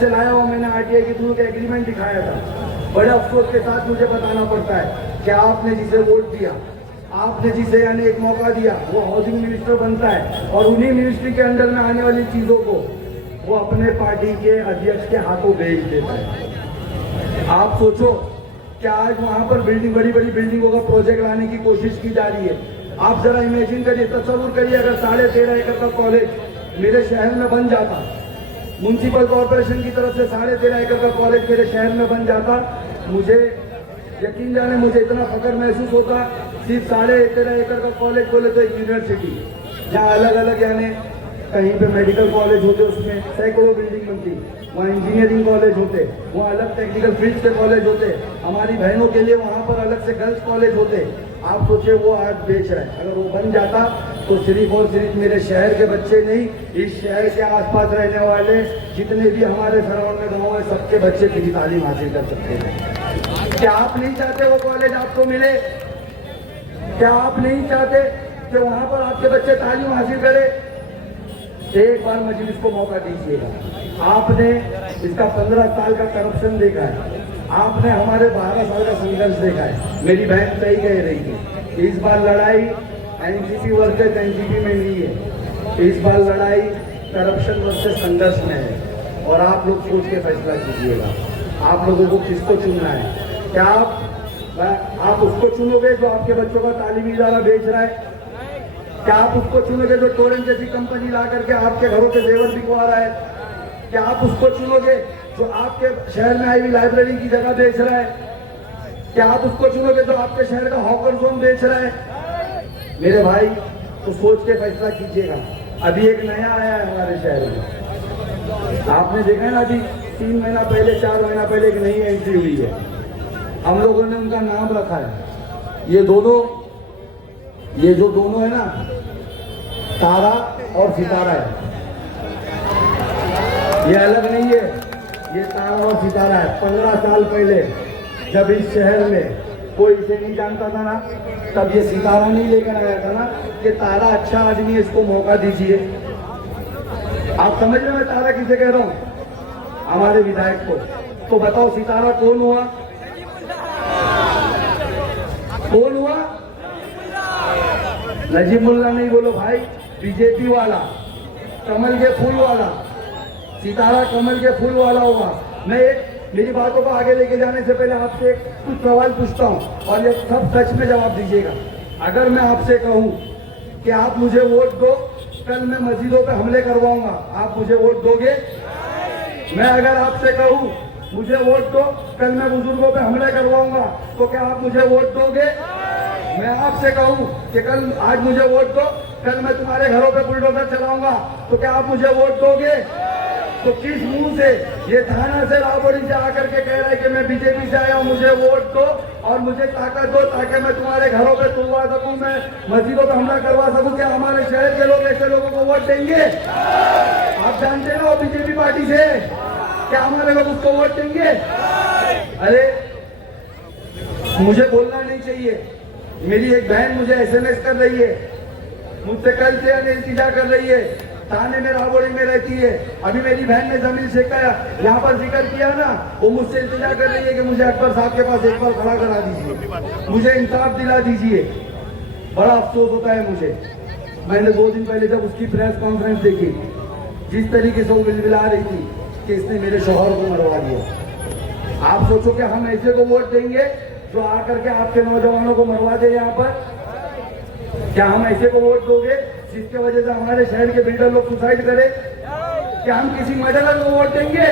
से लाया हुआ मैंने आरटीआई के थ्रू एग्रीमेंट दिखाया था। बड़े अफसोस के साथ मुझे बताना पड़ता है कि आपने जिसे वोट दिया, आपने जिसे यानी एक मौका दिया, वो हाउसिंग मिनिस्टर बनता है और उन्हीं मिनिस्ट्री के अंडर में आने वाली चीजों को वो अपने पार्टी के अध्यक्ष के हाथों भेज देता है। आप सोचो कि आज वहां पर बड़ी बड़ी बिल्डिंगों का प्रोजेक्ट लाने की कोशिश की जा रही है। आप जरा इमेजिन करिए, तस्वीर करिए, अगर 13.5 एकड़ का कॉलेज मेरे शहर में बन जाता, म्युनिसिपल कॉर्पोरेशन की तरफ से 13.5 एकड़ का कॉलेज मेरे शहर में बन जाता, मुझे यकीन जाने मुझे इतना फख्र महसूस होता। सिर्फ 13.5 एकड़ का कॉलेज बोले तो एक यूनिवर्सिटी, जहाँ अलग अलग यानी कहीं पे मेडिकल कॉलेज होते, उसमें सैकड़ों बिल्डिंग बनती, वहाँ इंजीनियरिंग कॉलेज होते, वहाँ अलग टेक्निकल फील्ड के कॉलेज होते, हमारी बहनों के लिए वहाँ पर अलग से गर्ल्स कॉलेज होते। आप सोचे वो आज बेच रहा है। अगर वो बन जाता तो सिर्फ और सिर्फ मेरे शहर के बच्चे नहीं, इस शहर के आसपास रहने वाले जितने भी हमारे सराउंड में गाँव है, सबके बच्चे फ्री तालीम हासिल कर सकते हैं। क्या आप नहीं चाहते वो कॉलेज आपको मिले? क्या आप नहीं चाहते कि वहां पर आपके बच्चे तालीम हासिल करें? एक बार मजलिस को मौका दीजिएगा। आपने इसका 15 साल का करप्शन देखा है, आपने हमारे 12 साल का संघर्ष देखा है। मेरी बहन सही कह रही थी, इस बार लड़ाई एनसीपी वर्सेस एनसीपी में नहीं है, इस बार लड़ाई करप्शन वर्सेस संघर्ष में है। और आप लोग सोच के फैसला कीजिएगा, आप लोगों को किसको चुनना है। क्या आप उसको चुनोगे जो आपके बच्चों का तालीमी इदारा बेच रहा है? क्या आप उसको चुनोगे जो टोरेंट जैसी कंपनी ला करके आपके घरों से जेवर बिकवा रहा है? क्या आप उसको चुनोगे जो आपके शहर में आई हुई लाइब्रेरी की जगह बेच रहा है? क्या आप उसको चुनोगे जो आपके शहर का हॉकर जोन बेच रहा है? मेरे भाई, तो सोच के फैसला कीजिएगा। अभी एक नया आया है हमारे शहर में, आपने देखा है ना, अभी 3 महीना पहले 4 महीना पहले एक नई एंट्री हुई है, हम लोगों ने उनका नाम रखा है, ये जो दोनों है ना, तारा और सितारा है। ये अलग नहीं है, ये तारा और सितारा है। 15 साल पहले जब इस शहर में कोई इसे नहीं जानता था ना, तब ये सितारा नहीं लेकर आया था ना कि तारा अच्छा आदमी है, इसको मौका दीजिए। आप समझ रहे हैं मैं तारा किसे कह रहा हूं? हमारे विधायक को। तो बताओ सितारा कौन हुआ? कौन हुआ? नजीमुल्ला नहीं, बोलो भाई, बीजेपी वाला, कमल के फूल वाला। सितारा कमल के फूल वाला होगा। मैं मेरी बातों को आगे लेके जाने से पहले आपसे कुछ सवाल पूछता हूं और ये सब सच में जवाब दीजिएगा। अगर मैं आपसे कहूं कि आप मुझे वोट दो, कल मैं मस्जिदों पे हमले करवाऊंगा, आप मुझे वोट दोगे? मैं अगर आपसे कहूं मुझे वोट दो, कल मैं बुजुर्गों पे हमले करवाऊंगा, तो क्या आप मुझे वोट दोगे? मैं आपसे कहूं कि कल आज मुझे वोट दो, कल मैं तुम्हारे घरों पे बुलडोजर चलाऊंगा, तो क्या आप मुझे वोट दोगे? तो किस मुंह से ये थाना से रावड़ी से आकर के कह रहा है कि मैं बीजेपी से आया हूं, मुझे वोट दो और मुझे ताकत दो ताकि मैं तुम्हारे घरों पे तुड़वा सकूं, मैं मस्जिदों पे हमला करवा सकूं? क्या हमारे शहर के लोग ऐसे लोगों को वोट देंगे? आप जानते हैं ना वो बीजेपी पार्टी से, क्या हमारे लोग उसको वोट देंगे? अरे मुझे बोलना नहीं चाहिए। मेरी एक बहन मुझे एसएमएस कर रही है, मुझसे कल से इल्तिजा कर रही है, थाने में रावड़ी में रहती है। अभी मेरी बहन ने जमीन शेख का यहाँ पर जिक्र किया ना, वो मुझसे इल्तिजा कर रही है कि मुझे अकबर साहब के पास एक बार खड़ा करा दीजिए, मुझे इंसाफ दिला दीजिए। बड़ा अफसोस होता है मुझे। मैंने 2 दिन पहले जब उसकी प्रेस कॉन्फ्रेंस देखी, जिस तरीके से वो बिलबिला रही थी कि इसने मेरे शौहर को मरवा दिया। आप सोचो कि हम ऐसे को वोट देंगे जो आकर के आपके नौजवानों को मरवा दे यहाँ पर? क्या हम ऐसे को वोट दोगे जिसके वजह से हमारे शहर के बिल्डर लोग सुसाइड करें? क्या हम किसी मर्डरर को वोट देंगे?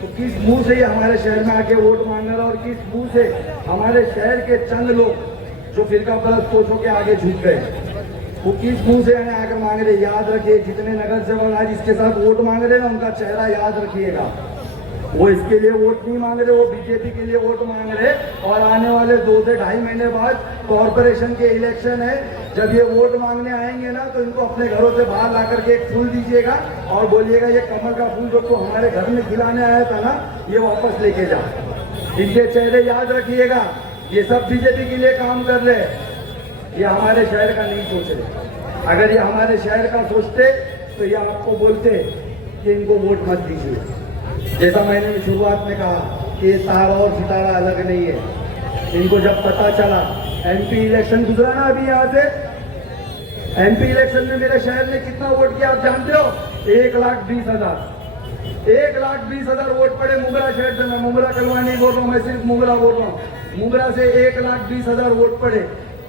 तो किस मुंह से ये हमारे शहर में आके वोट मांग रहा, और किस मुंह से हमारे शहर के चंद लोग जो फिरका परस्त सोचों के आगे झुक गए, वो किस मुंह से आकर मांग रहे? याद रखिए, जितने नगर सेवक आज इसके साथ वोट मांग रहे ना, उनका चेहरा याद रखिएगा। वो इसके लिए वोट नहीं मांग रहे, वो बीजेपी के लिए वोट मांग रहे। और आने वाले 2 से 2.5 महीने बाद कॉर्पोरेशन के इलेक्शन है, जब ये वोट मांगने आएंगे ना, तो इनको अपने घरों से बाहर ला करके एक फूल दीजिएगा और बोलिएगा ये कमल का फूल जो तो हमारे घर में खिलाने आया था ना, ये वापस लेके जा। इनके चेहरे याद रखिएगा। ये सब बीजेपी के लिए काम कर रहे हैं, ये हमारे शहर का नहीं सोच रहे। अगर ये हमारे शहर का सोचते तो ये आपको बोलते कि इनको वोट मत दीजिए। जैसा मैंने शुरुआत में कहा कि तारा और सितारा अलग नहीं है। इनको जब पता चला, एमपी इलेक्शन गुजरा ना अभी यहाँ से, एमपी इलेक्शन में मेरे शहर ने कितना वोट किया आप जानते हो? 1,20,000। 1,20,000 वोट पड़े मुंगरा शहर से। मैं मुंगरा कलवा नहीं बोल रहा हूँ, मैं सिर्फ मुंगरा बोल रहा हूँ। मुंगरा से 1,20,000 वोट पड़े।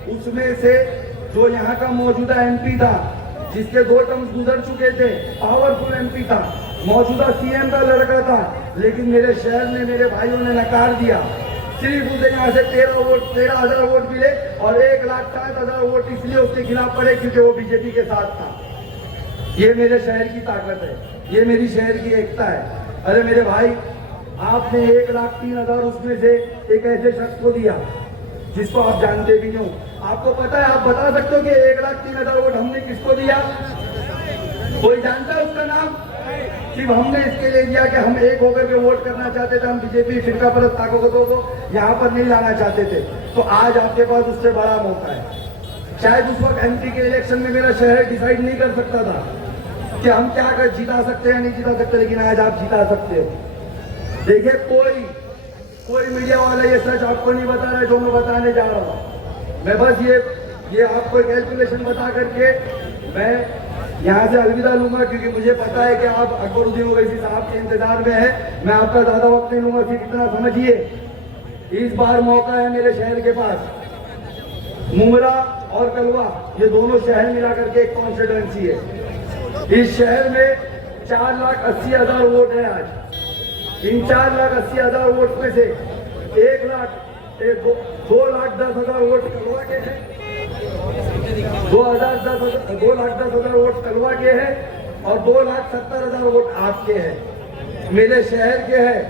उसमें से जो यहाँ का मौजूदा एमपी था, जिसके 2 टर्म्स गुजर चुके थे, पावरफुल एमपी था, मौजूदा सीएम का लड़का था, लेकिन मेरे शहर में मेरे भाइयों ने नकार दिया। सिर्फ उसे यहाँ से 13,000 वोट मिले और 1,60,000 वोट इसलिए उसके खिलाफ पड़े क्योंकि वो बीजेपी के साथ था। ये मेरे शहर की ताकत है, ये मेरी शहर की एकता है। अरे मेरे भाई, आपने 1,03,000 उसमें से एक ऐसे शख्स को दिया जिसको आप जानते भी नहीं हो। आपको पता है, आप बता सकते हो कि 1,03,000 वोट हमने किसको दिया? कोई जानता है उसका नाम? सिर्फ हमने इसके लिए दिया कि हम एक होकर के वोट करना चाहते थे। हम बीजेपी फिरका परस्त ताकतों को यहाँ पर नहीं लाना चाहते थे। तो आज आपके पास उससे बड़ा मौका है। शायद उस वक्त एमपी के इलेक्शन में मेरा शहर डिसाइड नहीं कर सकता था कि हम क्या कर जिता सकते हैं, नहीं जिता सकते, लेकिन आज आप जिता सकते हो। देखिए, कोई मीडिया वाला ये सच आपको नहीं बता रहा है जो मैं बताने जा रहा हूँ। मैं बस ये आपको कैलकुलेशन बता करके मैं यहाँ से अलविदा लूंगा, क्योंकि मुझे पता है कि आप अकबरुद्दीन ओवैसी साहब के इंतजार में है। मैं आपका ज्यादा वक्त नहीं लूंगा। सिर्फ इतना समझिए, इस बार मौका है मेरे शहर के पास। मुंगरा और कलवा, ये दोनों शहर मिलाकर के एक कॉन्स्टिट्यूएंसी है। इस शहर में 4,80,000 वोट है आज। इन 4,80,000 वोट में से 2,10,000 वोट कलवा के हैं, 2,10,000 वोट कलवा के हैं और 2,70,000 वोट आपके हैं, मेरे शहर के हैं।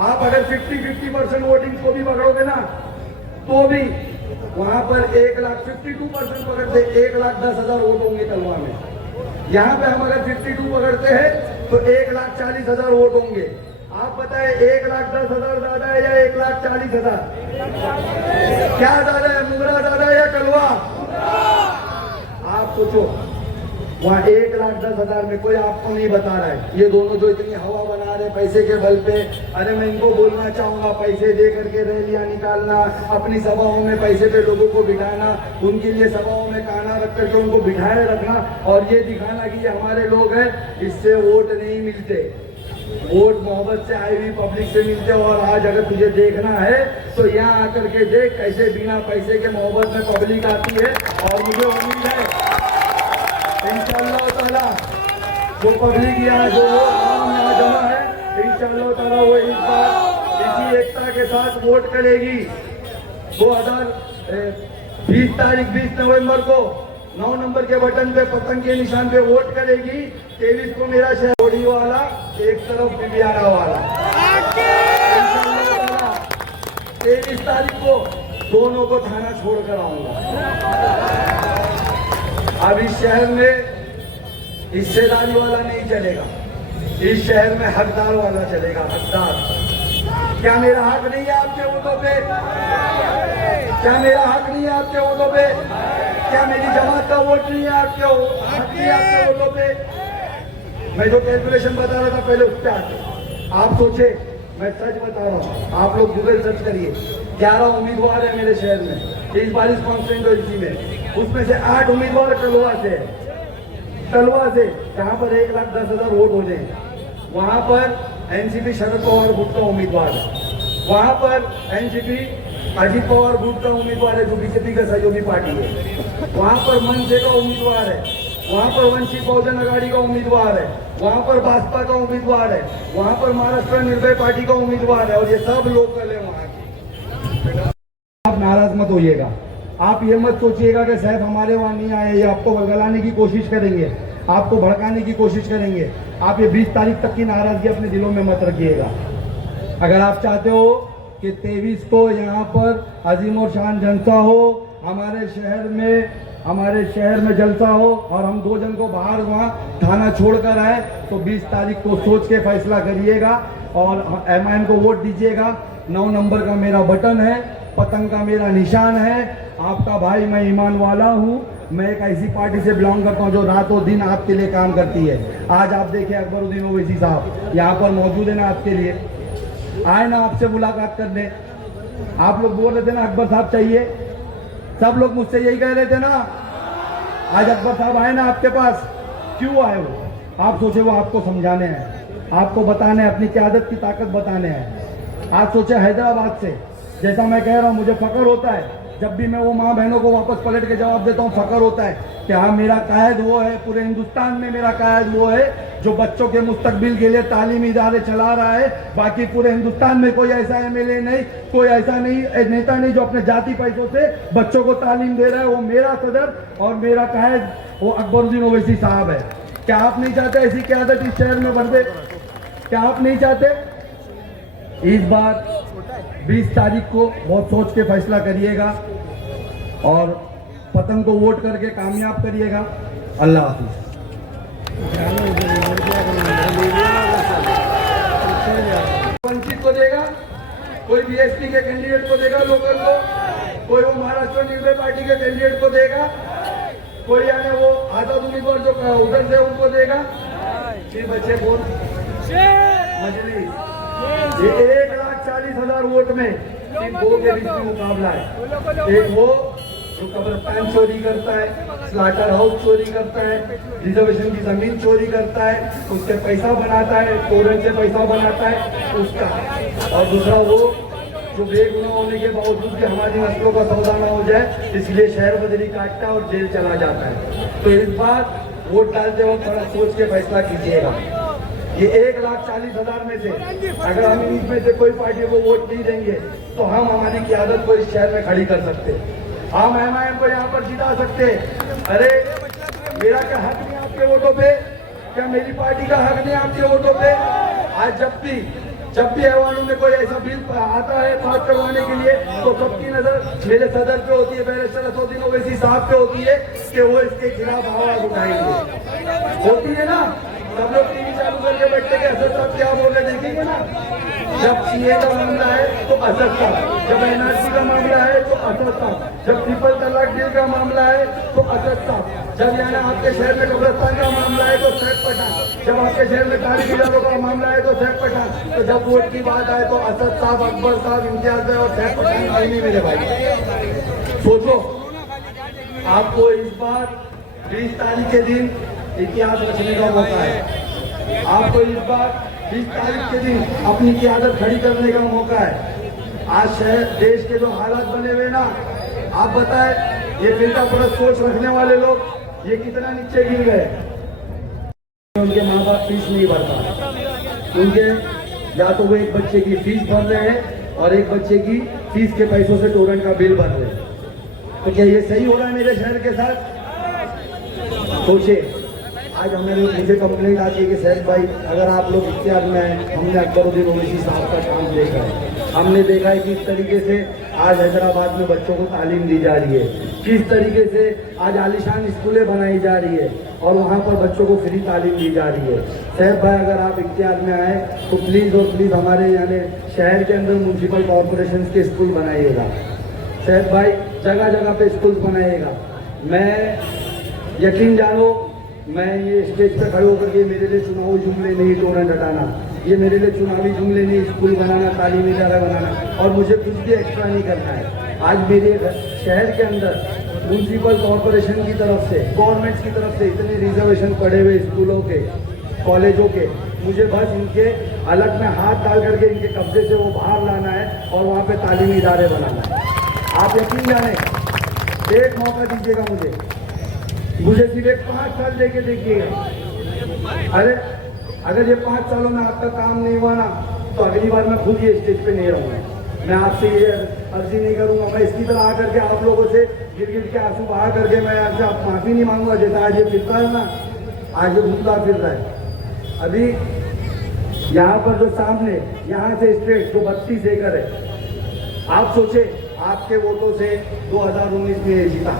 आप अगर 50% वोटिंग को भी पकड़ोगे ना, तो भी वहां पर 52% पकड़ते 1,10,000 वोट होंगे कलवा में। यहाँ पे हम अगर 52 पकड़ते हैं तो 1,40,000 वोट होंगे। आप बताएं, 1,10,000 ज्यादा है या 1,40,000? क्या ज्यादा है, मुंगरा ज्यादा है या कलवा? आप सोचो, वहाँ 1,10,000 में कोई आपको नहीं बता रहा है। ये दोनों जो इतनी हवा बना रहे पैसे के बल पे, अरे मैं इनको बोलना चाहूंगा, पैसे दे करके रैलियां निकालना, अपनी सभाओं में पैसे पे लोगों को बिठाना, उनके लिए सभाओं में काना रख करके उनको बिठाए रखना और ये दिखाना कि ये हमारे लोग हैं, इससे वोट नहीं मिलते। वोट मोहब्बत से आई हुई पब्लिक से मिलते। और आज अगर तुझे देखना है तो यहाँ आकर के देख कैसे बिना पैसे के मोहब्बत में पब्लिक आती है। और मुझे उम्मीद है इंशाअल्लाह ताला वो पब्लिक यहाँ जो यहाँ जमा है, इंशाअल्लाह ताला वो इस बार इसी एकता के साथ वोट करेगी। 2020 तारीख 20 नवंबर को 9 नंबर के बटन पे पतंग के निशान पे वोट करेगी। 23 को मेरा शहर होड़ी वाला, एक तरफ बिबियाना वाला। 23 तारीख को दोनों को थाना छोड़कर आऊंगा। अब इस शहर में हिस्सेदारी वाला नहीं चलेगा, इस शहर में हकदार वाला चलेगा। हकदार। क्या मेरा हक नहीं है आपके वोटों पे? क्या मेरा हक नहीं है आपके वोटों पे? क्या मेरी जमात का वोट नहीं है आपके हक नहीं है आपके वोटों पे? मैं जो कैलकुलेशन बता रहा था पहले उस पे आते। आप सोचे, मैं सच बता रहा हूँ, आप लोग गूगल सर्च करिए। 11 उम्मीदवार है मेरे शहर में इस बार इस कॉन्स्टिट्यूएंसी में। उसमें से 8 उम्मीदवार कलवा से है। कलवा से जहाँ पर 1,10,000 वोट हो जाए, वहां पर एनसीपी शरद पवार गुट का उम्मीदवार है। वहां पर एनसीपी अजित पवार गुट का उम्मीदवार है जो बीजेपी का सहयोगी पार्टी है। वहां पर मनसे का उम्मीदवार है, वहां पर वंचित बहुजन आघाड़ी का उम्मीदवार है, वहां पर भाजपा का उम्मीदवार है, वहां पर महाराष्ट्र निर्भय पार्टी का उम्मीदवार है। और ये सब लोकल है वहां के। आप नाराज मत होइएगा, आप ये मत सोचिएगा कि साहब हमारे वहां नहीं आए, ये आपको बगलाने की कोशिश करेंगे, आपको भड़काने की कोशिश करेंगे। आप ये 20 तारीख तक की नाराजगी अपने दिलों में मत रखिएगा। अगर आप चाहते हो कि 23 को यहाँ पर अजीम और शान जलसा हो, हमारे शहर में जलसा हो और हम 2 जन को बाहर वहाँ थाना छोड़कर आए, तो 20 तारीख को सोच के फैसला करिएगा और एमआईएम को वोट दीजिएगा। 9 नंबर का मेरा बटन है, पतंग का मेरा निशान है। आपका भाई मैं ईमान वाला हूँ, मैं एक ऐसी पार्टी से बिलोंग करता हूँ जो रातों दिन आपके लिए काम करती है। आज आप देखिए अकबरुद्दीन ओवैसी साहब यहाँ पर मौजूद है ना, आपके लिए आए ना आपसे मुलाकात करने। आप लोग बोल रहे थे ना अकबर साहब चाहिए, सब लोग मुझसे यही कह रहे थे ना। आज अकबर साहब आए ना आपके पास, क्यों आए वो? आप सोचे वो आपको समझाने हैं, आपको बताने हैं, अपनी क़यादत की ताकत बताने हैं। आज सोचे हैदराबाद से, जैसा मैं कह रहा हूँ मुझे फख्र होता है जब भी मैं वो माँ बहनों को वापस पलट के जवाब देता हूँ, फख्र होता है कि हाँ मेरा कायद वो है, पूरे हिंदुस्तान में मेरा कायद वो है जो बच्चों के मुस्तकबिल के लिए तालीमी इदारे चला रहा है। बाकी पूरे हिंदुस्तान में कोई ऐसा एमएलए नहीं, कोई ऐसा नहीं नेता नहीं जो अपने जाति पैसों से बच्चों को तालीम दे रहा है। वो मेरा सदर और मेरा कायद वो अकबरुद्दीन ओवैसी साहब है। क्या आप नहीं चाहते ऐसी क़यादत इस शहर में बढ़ दे? क्या आप नहीं चाहते? इस बार 20 तारीख को बहुत सोच के फैसला करिएगा और पतंग को वोट करके कामयाब करिएगा। अल्लाह हाफिज। वंचित को देगा, कोई बीएसपी के कैंडिडेट को देगा लोकल को, कोई वो महाराष्ट्र निर्भय पार्टी के कैंडिडेट को देगा, कोई यानी वो आजाद उम्मीदवार जो उधर से उनको देगा। ये बच्चे बोल मजलिस, ये 1,40,000 वोट में इन दो के बीच में मुकाबला है। एक वो जो कब्रिस्तान चोरी करता है, स्लाटर हाउस चोरी करता है, रिजर्वेशन की जमीन चोरी करता है, उससे पैसा बनाता है, तोरण से पैसा बनाता है उसका। और दूसरा वो जो बेगुनाह होने के बावजूद भी हमारी नस्लों का सौदा न हो जाए इसलिए शहर बदरी काटता है और जेल चला जाता है। तो इस बार वोट डालते वक्त थोड़ा सोच के फैसला कीजिएगा। ये 1,40,000 में से अगर हम इनमें से कोई पार्टी को वोट नहीं देंगे तो हम हमारी क़यादत को इस शहर में खड़ी कर सकते, हम एमआईएम को यहाँ पर जिता सकते। अरे मेरा क्या हक नहीं आपके वोटों पे? क्या मेरी पार्टी का हक नहीं आपके वोटों पे? आज जब भी ऐवानों में कोई ऐसा बिल आता है पास करवाने के लिए तो सबकी नजर मेरे सदर पे होती है, बैरिस्टर असदुद्दीन ओवैसी साहब पे होती है कि वो इसके खिलाफ आवाज उठाएंगे। होती है ना, सब लोग टीवी चालू करके बैठते के असद साहब क्या बोल रहे देखेंगे ना। जब सीए का मामला है तो असद साहब, जब एनआरसी का मामला है तो असद साहब, जब ट्रिपल तलाक बिल का मामला है तो असद साहब, जब यहाँ आपके शहर में कब्रिस्तान का मामला है तो सैफ पठान, जब आपके शहर में तारीख इलाकों का मामला है तो सैफ पठान, तो जब वोट की बात आए तो असद साहब, अकबर साहब, इम्तियाज भाई और सैफ पठान भाई नहीं मेरे भाई। सोचो आपको इस बार 20 तारीख के दिन इतिहास रचने का मौका है। आपको इस बार 20 तारीख के दिन अपनी क़यादत खड़ी करने का मौका है। आज शहर देश के जो हालात बने हुए ना, आप बताएं ये बेटा परस्त सोच रखने वाले लोग ये कितना नीचे गिर गए। उनके माँ बाप फीस नहीं भरता, उनके या तो वो एक बच्चे की फीस भर रहे हैं और एक बच्चे की फीस के पैसों से टोरेंट का बिल भर रहे हैं। तो क्या ये सही हो रहा है मेरे शहर के साथ? सोचिए। आज मुझे कंप्लेंट आती है कि सैफ भाई अगर आप लोग इख्तियार में आए, हमने अकबरुद्दीन ओवैसी साहब का काम देखा है, हमने देखा है किस तरीके से आज हैदराबाद में बच्चों को तालीम दी जा रही है, किस तरीके से आज आलिशान स्कूलें बनाई जा रही है और वहाँ पर बच्चों को फ्री तालीम दी जा रही है। सैफ भाई अगर आप इख्तियार में आए तो प्लीज़ और प्लीज़ हमारे यानी शहर के अंदर म्यूनसिपल कॉरपोरेशन के स्कूल बनाइएगा। सैफ भाई जगह जगह पे स्कूल बनाइएगा। मैं यकीन जानो, मैं ये स्टेज पे खड़े होकर के मेरे लिए चुनावी जुमले नहीं टोरेंट हटाना, ये मेरे लिए चुनावी जुमले नहीं स्कूल बनाना, तालीमी इदारा बनाना और मुझे कुछ भी एक्स्ट्रा नहीं करना है। आज मेरे शहर के अंदर म्यूनसिपल कॉरपोरेशन की तरफ से, गवर्नमेंट की तरफ से इतने रिजर्वेशन पड़े हुए स्कूलों के, कॉलेजों के, मुझे बस इनके अलग में हाथ डाल करके इनके कब्जे से वो बाहर लाना है और वहाँ पे तालीमी इदारे बनाना है। आप यकीन जाने, एक मौका दीजिएगा मुझे सिर्फ एक 5 साल लेके देखिएगा। अरे अगर ये 5 सालों में आपका काम नहीं हुआ ना तो अगली बार मैं खुद ये स्टेज पे नहीं रहूँगा। मैं आपसे ये अर्जी नहीं करूँगा, मैं इसकी तरह आकर के आप लोगों से गिर गिर के आंसू बहा करके मैं आपसे आप माफ़ी नहीं मांगूंगा। जैसा आज ये फिरता है ना, आज ये घूमता फिर रहा है। अभी यहाँ पर जो सामने यहाँ से स्टेट जो 32 एकड़ है, आप सोचे आपके वोटों से 2019 में ये जीता।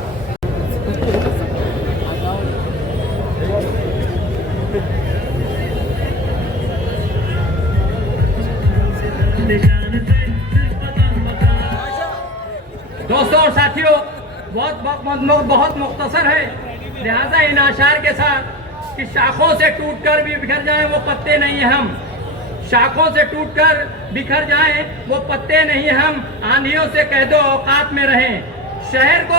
दोस्तों और साथियों, बहुत मुख्तसर है, लिहाजा इन आशार के साथ कि शाखों से टूटकर भी बिखर जाएं वो पत्ते नहीं हम, शाखों से टूटकर बिखर जाएं वो पत्ते नहीं हम, आंधियों से कह दो औकात में रहें, शहर को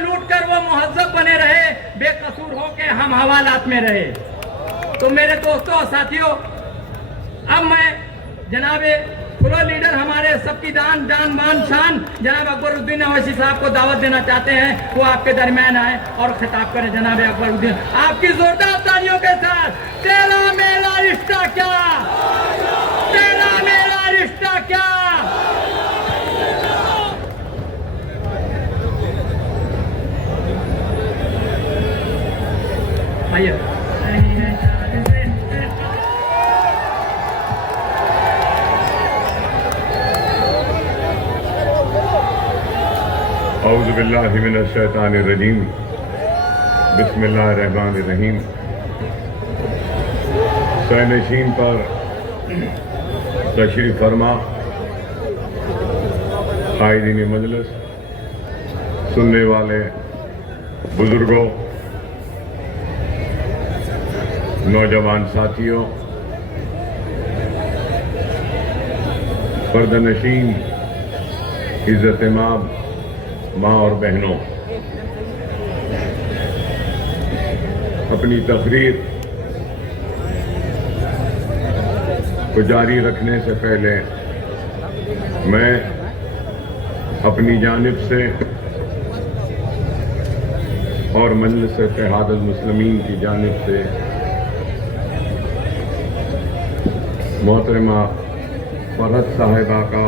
लूटकर वो मुहज्जब बने रहे, बेकसूर होके हम हवालात में रहे। तो मेरे दोस्तों और साथियों, अब मैं जनाबे फ्लोर लीडर हमारे सबकी जान मान शान जनाब अकबरुद्दीन अवैसी साहब को दावत देना चाहते हैं, वो आपके दरमियान आए और खिताब करें। जनाब अकबरुद्दीन, आपकी जोरदार तालियों के साथ, तेरा मेरा रिश्ता क्या, तेरा मेरा रिश्ता क्या। आइए औज़ु बिल्लाहि मिनश शैतानिर रजीम, बिस्मिल्लाहिर रहमानिर रहीम। सैनशीन पर तशरीफ फरमा, कायदीन मजलिस, सुनने वाले बुजुर्गों, नौजवान साथियों, पर्दनशीन, इज़्ज़त-ए-माब माँ और बहनों, अपनी तकरीर को जारी रखने से पहले मैं अपनी जानिब से और मजलिस इत्तेहादुल मुस्लिमीन की जानिब से मोहतरमा फरहत साहिबा का,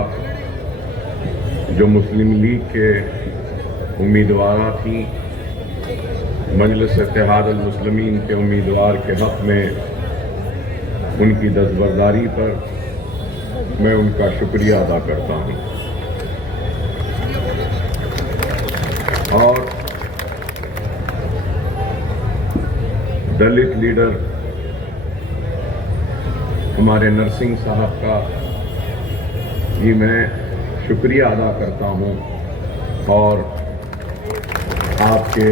जो मुस्लिम लीग के उम्मीदवार थी, मजलिस इत्तेहादुल मुस्लिमीन के उम्मीदवार के हक़ में उनकी दस्तबरदारी पर मैं उनका शुक्रिया अदा करता हूँ। और दलित लीडर हमारे नरसिंह साहब का भी मैं शुक्रिया अदा करता हूँ और आपके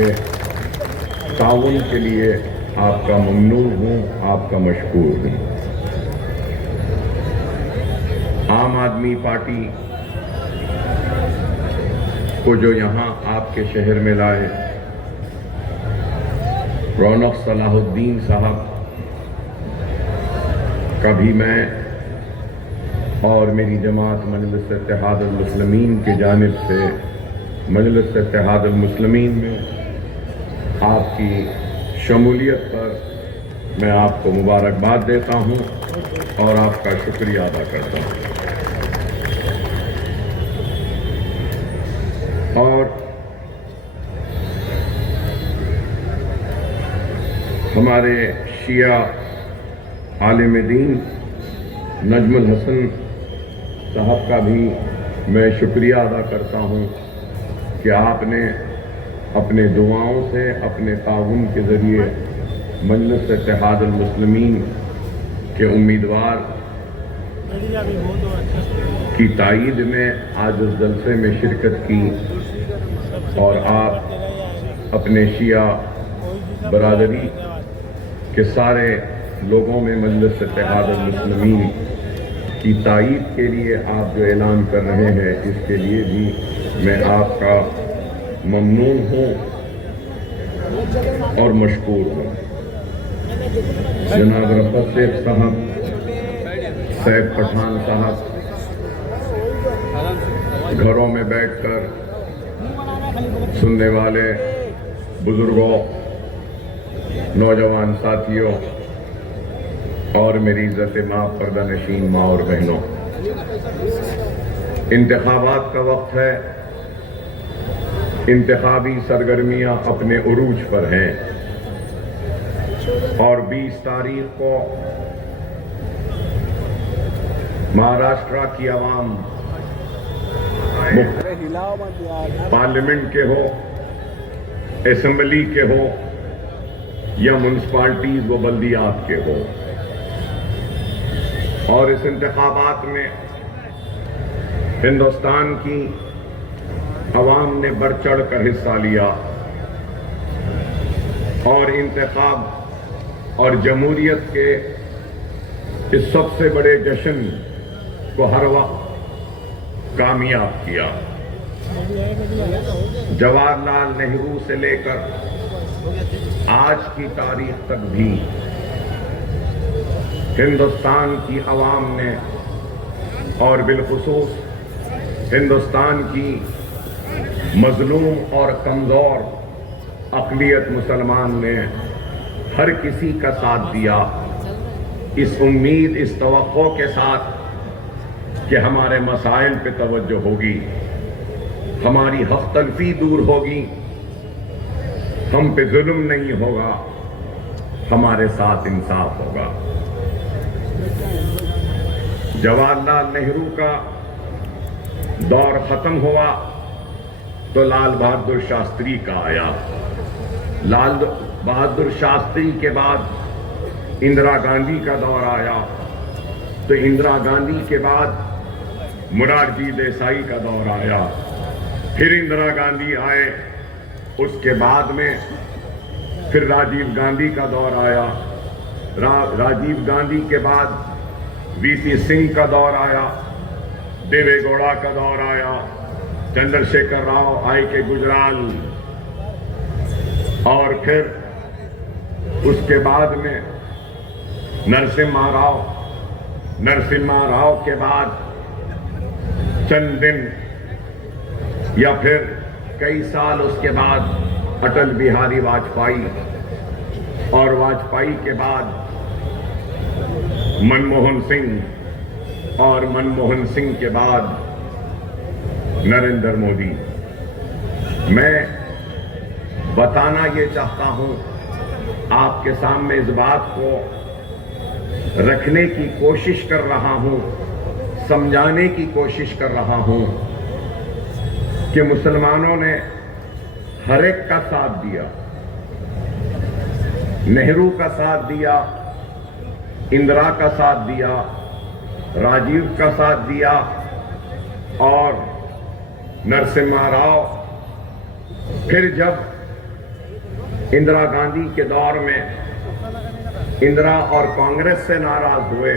ताउन के लिए आपका ममनून हूँ, आपका मशकूर हूँ। आम आदमी पार्टी को जो यहाँ आपके शहर में लाए, रौनक सलाहुद्दीन साहब का भी मैं और मेरी जमात मजलिस इत्तेहादुल मुस्लिमीन की जानिब से मजलिस इत्तेहादुल मुस्लिमीन में आपकी शमूलियत पर मैं आपको मुबारकबाद देता हूँ और आपका शुक्रिया अदा करता हूँ। और हमारे शिया आलिम दीन नजमुल हसन साहब का भी मैं शुक्रिया अदा करता हूँ कि आपने अपने दुआओं से, अपने ताउन के ज़रिए मजलिस इत्तेहादुल मुस्लिमीन के उम्मीदवार की तायीद में आज इस जलसे में शिरकत की और आप अपने शिया बरादरी के सारे लोगों में मजलिस इत्तेहादुल मुस्लिमीन की तायीद के लिए आप जो ऐलान कर रहे हैं, इसके लिए भी मैं आपका ममनून हूँ और मशकूर हूँ। जनाब रफ़त शेख साहब, सैयद पठान साहब घरों में बैठकर सुनने वाले बुजुर्गों, नौजवान साथियों और मेरी इज़्ज़त-ए-माब पर्दानशीन माँ और बहनों, इंतखाबात का वक्त है। इंतखाबी सरगर्मियां अपने उरूज पर हैं और 20 तारीख को महाराष्ट्र की आवाम पार्लियामेंट के हो, असेंबली के हो या म्यूनसिपालिटीज व बल्दियात के हो, और इस इंतखाबात में हिंदुस्तान की अवाम ने बढ़ चढ़ कर हिस्सा लिया और इंतखाब और जमहूरियत के इस सबसे बड़े जश्न को हर वक्त कामयाब किया। जवाहरलाल नेहरू से लेकर आज की तारीख तक भी हिंदुस्तान की अवाम ने और बिलखुसूस हिंदुस्तान की मजलूम और कमजोर अक़लियत मुसलमान ने हर किसी का साथ दिया, इस उम्मीद, इस तवक्को के साथ कि हमारे मसाइल पे तवज्जो होगी, हमारी हक़ तलफ़ी दूर होगी, हम पे जुल्म नहीं होगा, हमारे साथ इंसाफ होगा। जवाहरलाल नेहरू का दौर खत्म हुआ तो लाल बहादुर शास्त्री का आया। लाल बहादुर शास्त्री के बाद इंदिरा गांधी का दौर आया, तो इंदिरा गांधी के बाद मोरारजी देसाई का दौर आया, फिर इंदिरा गांधी आए, उसके बाद में फिर राजीव गांधी का दौर आया, राजीव गांधी के बाद वीपी सिंह का दौर आया, देवे गौड़ा का दौर आया, चंद्रशेखर राव आई के गुजराल, और फिर उसके बाद में नरसिम्हा राव के बाद चंद दिन या फिर कई साल उसके बाद अटल बिहारी वाजपेयी, और वाजपेयी के बाद मनमोहन सिंह, और मनमोहन सिंह के बाद नरेंद्र मोदी। मैं बताना ये चाहता हूं, आपके सामने इस बात को रखने की कोशिश कर रहा हूं, समझाने की कोशिश कर रहा हूं कि मुसलमानों ने हर एक का साथ दिया। नेहरू का साथ दिया, इंदिरा का साथ दिया, राजीव का साथ दिया, और नरसिम्हा राव। फिर जब इंदिरा गांधी के दौर में इंदिरा और कांग्रेस से नाराज हुए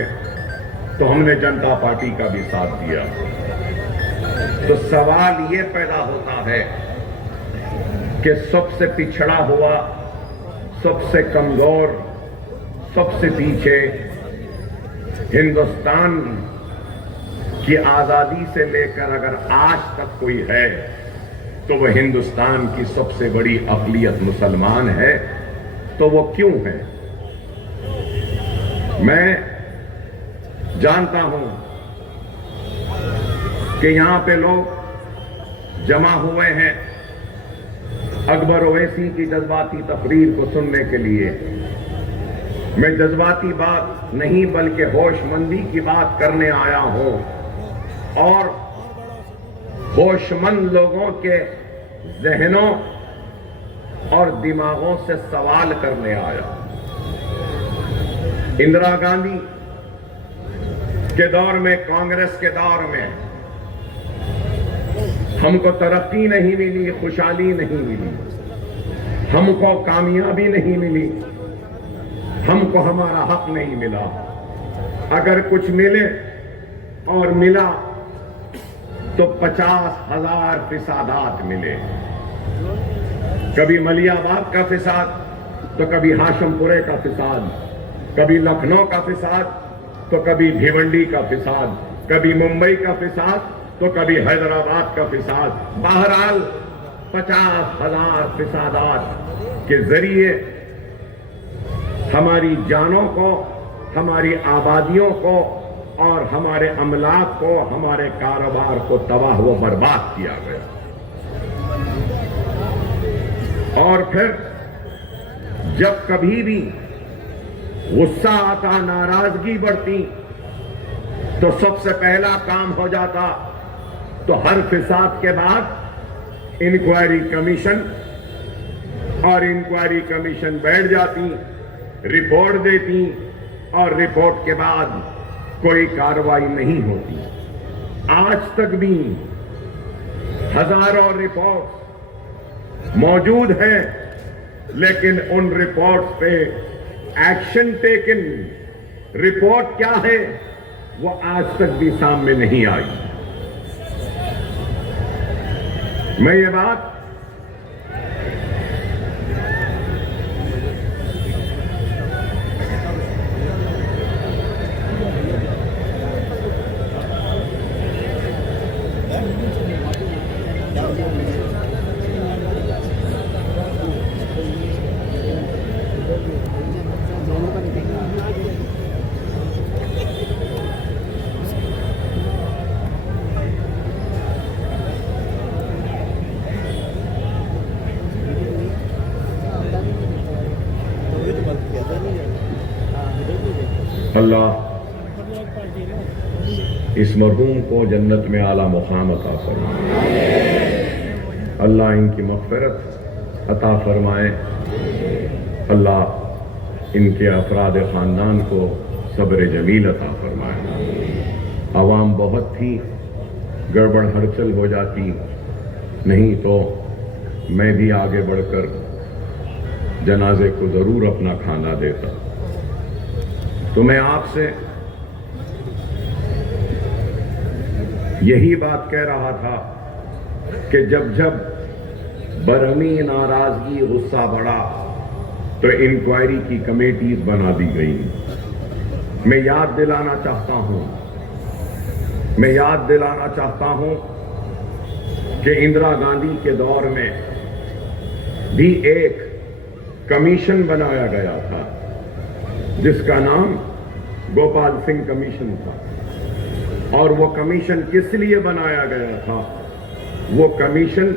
तो हमने जनता पार्टी का भी साथ दिया। तो सवाल ये पैदा होता है कि सबसे पिछड़ा हुआ, सबसे कमजोर, सबसे पीछे हिंदुस्तान की आजादी से लेकर अगर आज तक कोई है तो वह हिंदुस्तान की सबसे बड़ी अक़लियत मुसलमान है। तो वो क्यों है? मैं जानता हूं कि यहां पे लोग जमा हुए हैं अकबर ओवैसी की जज्बाती तकरीर को सुनने के लिए। मैं जज्बाती बात नहीं बल्कि होशमंदी की बात करने आया हूं, और होशमंद लोगों के जहनों और दिमागों से सवाल करने आया। इंदिरा गांधी के दौर में, कांग्रेस के दौर में हमको तरक्की नहीं मिली, खुशहाली नहीं मिली, हमको कामयाबी नहीं मिली, हमको हमारा हक नहीं मिला। अगर कुछ मिले और मिला तो 50,000 फिसादात मिले। कभी मलियाबाद का फिसाद, तो कभी हाशमपुरे का फिसाद, कभी लखनऊ का फिसाद, तो कभी भिवंडी का फिसाद, कभी मुंबई का फिसाद, तो कभी हैदराबाद का फिसाद। बहरहाल 50,000 फिसादात के जरिए हमारी जानों को, हमारी आबादियों को और हमारे अमलाक को, हमारे कारोबार को तबाह व बर्बाद किया गया। और फिर जब कभी भी गुस्सा आता, नाराजगी बढ़ती, तो सबसे पहला काम हो जाता तो हर फिसाद के बाद इंक्वायरी कमीशन, और इंक्वायरी कमीशन बैठ जाती, रिपोर्ट देती, और रिपोर्ट के बाद कोई कार्रवाई नहीं होती। आज तक भी हजारों रिपोर्ट्स मौजूद हैं, लेकिन उन रिपोर्ट्स पे एक्शन टेकन रिपोर्ट क्या है वो आज तक भी सामने नहीं आई। मैं ये बात अल्लाह इस मरहूम को जन्नत में आला मुकाम अता फरमाए, अल्लाह इनकी मग़फ़िरत अता फरमाए, अल्लाह इनके अफराद ख़ानदान को सब्र जमील अता फरमाए। आवाम बहुत थी, गड़बड़ हलचल हो जाती, नहीं तो मैं भी आगे बढ़कर जनाजे को ज़रूर अपना खाना देता। तो मैं आपसे यही बात कह रहा था कि जब जब बरहमी, नाराजगी, गुस्सा बढ़ा तो इंक्वायरी की कमेटीज बना दी गई। मैं याद दिलाना चाहता हूं कि इंदिरा गांधी के दौर में भी एक कमीशन बनाया गया था जिसका नाम गोपाल सिंह कमीशन था। और वो कमीशन किस लिए बनाया गया था? वो कमीशन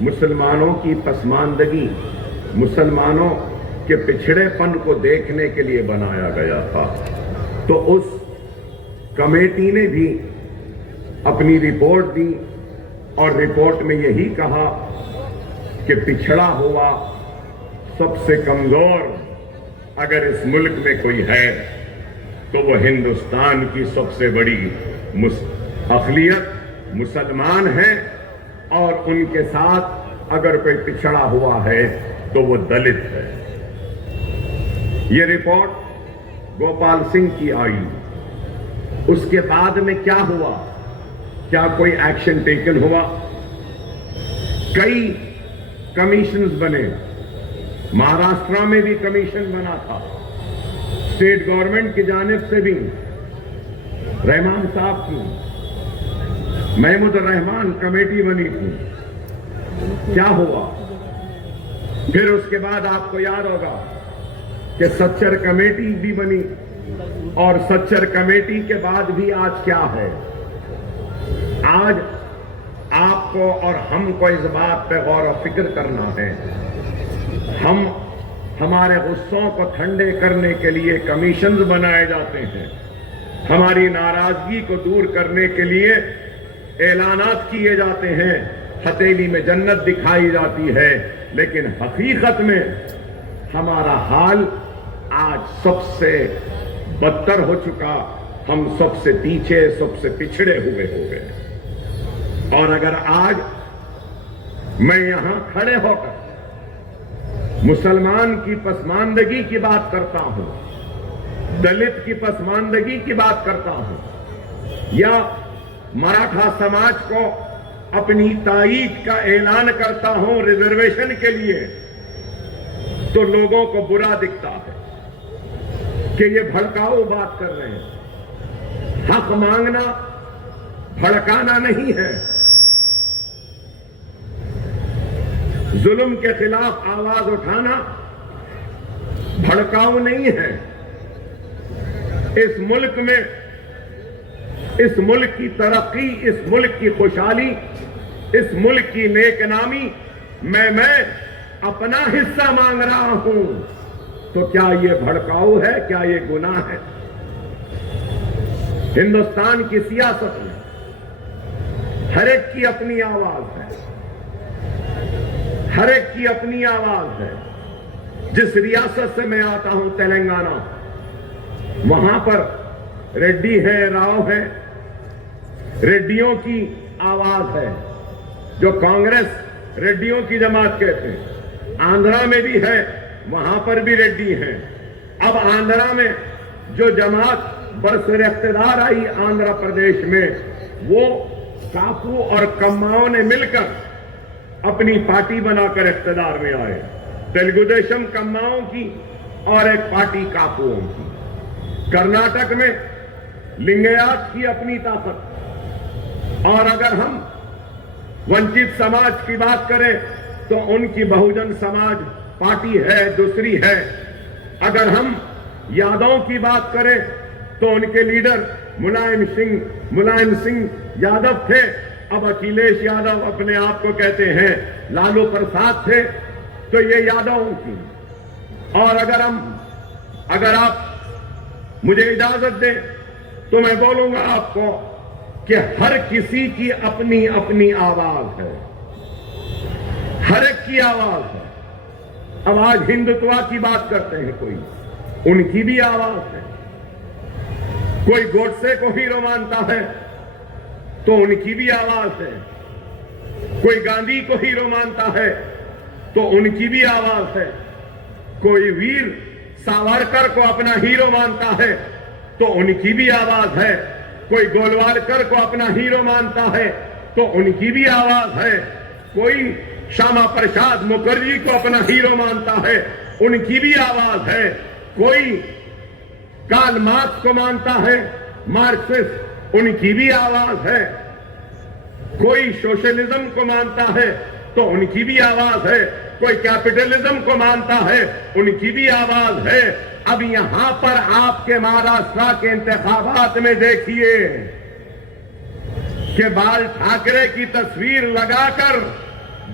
मुसलमानों की पसमानदगी, मुसलमानों के पिछड़ेपन को देखने के लिए बनाया गया था। तो उस कमेटी ने भी अपनी रिपोर्ट दी और रिपोर्ट में यही कहा कि पिछड़ा हुआ, सबसे कमजोर अगर इस मुल्क में कोई है तो वो हिंदुस्तान की सबसे बड़ी अक़लियत मुसलमान है, और उनके साथ अगर कोई पिछड़ा हुआ है तो वो दलित है। ये रिपोर्ट गोपाल सिंह की आई। उसके बाद में क्या हुआ? क्या कोई एक्शन टेकन हुआ? कई कमीशंस बने। महाराष्ट्र में भी कमीशन बना था, स्टेट गवर्नमेंट की जानिब से भी रहमान साहब की महमूद रहमान कमेटी बनी थी। क्या हुआ? फिर उसके बाद आपको याद होगा कि सच्चर कमेटी भी बनी, और सच्चर कमेटी के बाद भी आज क्या है? आज आपको और हमको इस बात पे गौर और फिक्र करना है। हम हमारे गुस्सों को ठंडे करने के लिए कमीशंस बनाए जाते हैं, हमारी नाराजगी को दूर करने के लिए ऐलानात किए जाते हैं, हथेली में जन्नत दिखाई जाती है, लेकिन हकीकत में हमारा हाल आज सबसे बदतर हो चुका। हम सबसे पीछे, सबसे पिछड़े हुए हो गए। और अगर आज मैं यहां खड़े होकर मुसलमान की पसमानदगी की बात करता हूं, दलित की पसमानदगी की बात करता हूं, या मराठा समाज को अपनी ताईद का ऐलान करता हूं रिजर्वेशन के लिए, तो लोगों को बुरा दिखता है कि ये भड़काऊ बात कर रहे हैं। हक मांगना भड़काना नहीं है, जुल्म के खिलाफ आवाज उठाना भड़काऊ नहीं है। इस मुल्क में, इस मुल्क की तरक्की, इस मुल्क की खुशहाली, इस मुल्क की नेकनामी मैं अपना हिस्सा मांग रहा हूं, तो क्या यह भड़काऊ है? क्या यह गुनाह है? हिंदुस्तान की सियासत में हर एक की अपनी आवाज है, हर एक की अपनी आवाज है। जिस रियासत से मैं आता हूं, तेलंगाना, वहां पर रेड्डी है, राव है, रेड्डियों की आवाज है। जो कांग्रेस रेड्डियों की जमात कहते हैं, आंध्रा में भी है, वहां पर भी रेड्डी हैं। अब आंध्रा में जो जमात बरसर इख्तिदार आई आंध्र प्रदेश में, वो कापू और कम्माओं ने मिलकर अपनी पार्टी बनाकर इख्तिदार में आए। तेलुगु देशम कम्माओं की और एक पार्टी कापुओं की। कर्नाटक में लिंगायत की अपनी ताकत। और अगर हम वंचित समाज की बात करें तो उनकी बहुजन समाज पार्टी है, दूसरी है। अगर हम यादवों की बात करें तो उनके लीडर मुलायम सिंह यादव थे। अब अखिलेश यादव अपने आप को कहते हैं लालू प्रसाद थे, तो ये यादवों की। और अगर आप मुझे इजाजत दें तो मैं बोलूंगा आपको कि हर किसी की अपनी अपनी आवाज है, हर एक की आवाज है। अब आज हिंदुत्व की बात करते हैं कोई, उनकी भी आवाज है। कोई गोडसे को हीरो मानता है तो उनकी भी आवाज है। कोई गांधी को हीरो मानता है तो उनकी भी आवाज है। कोई वीर सावरकर को अपना हीरो मानता है तो उनकी भी आवाज है। कोई गोलवालकर को अपना हीरो मानता है तो उनकी भी आवाज है। कोई श्यामा प्रसाद मुखर्जी को अपना हीरो मानता है, उनकी भी आवाज है। कोई कार्ल मार्क्स को मानता है, मार्क्सिस्ट, उनकी भी आवाज है। कोई सोशलिज्म को मानता है तो उनकी भी आवाज है। कोई कैपिटलिज्म को मानता है, उनकी भी आवाज है। अब यहां पर आपके महाराष्ट्र के इंतखाबात में देखिए कि बाल ठाकरे की तस्वीर लगाकर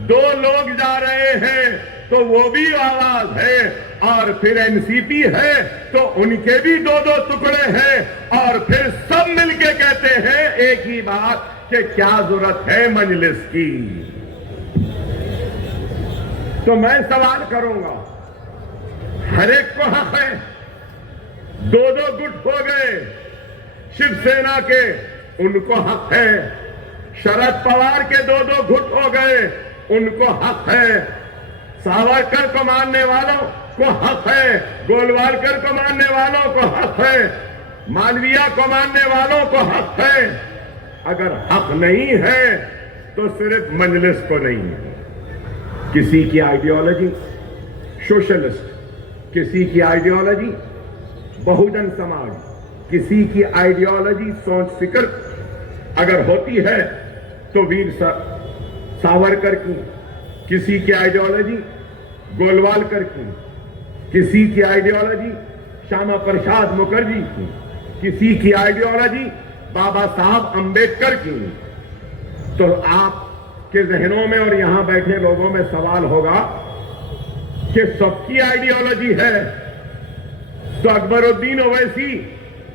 2 लोग जा रहे हैं तो वो भी आवाज है। और फिर एनसीपी है तो उनके भी 2-2 टुकड़े हैं। और फिर सब मिलके कहते हैं एक ही बात कि क्या जरूरत है मजलिस की। तो मैं सवाल करूंगा, हर एक को हक है। 2-2 गुट हो गए शिवसेना के, उनको हक है। शरद पवार के 2-2 गुट हो गए, उनको हक है। सावरकर को मानने वालों को हक है, गोलवालकर को मानने वालों को हक है, मालविया को मानने वालों को हक है। अगर हक नहीं है तो सिर्फ मजलिस को नहीं है। किसी की आइडियोलॉजी सोशलिस्ट, किसी की आइडियोलॉजी बहुजन समाज, किसी की आइडियोलॉजी सोच फिक्र अगर होती है तो वीर सावरकर की, किसी की आइडियोलॉजी गोलवालकर की, किसी की आइडियोलॉजी श्यामा प्रसाद मुखर्जी की, किसी की आइडियोलॉजी बाबा साहब अंबेडकर की। तो आपके जहनों में और यहां बैठे लोगों में सवाल होगा कि सबकी आइडियोलॉजी है तो अकबरुद्दीन ओवैसी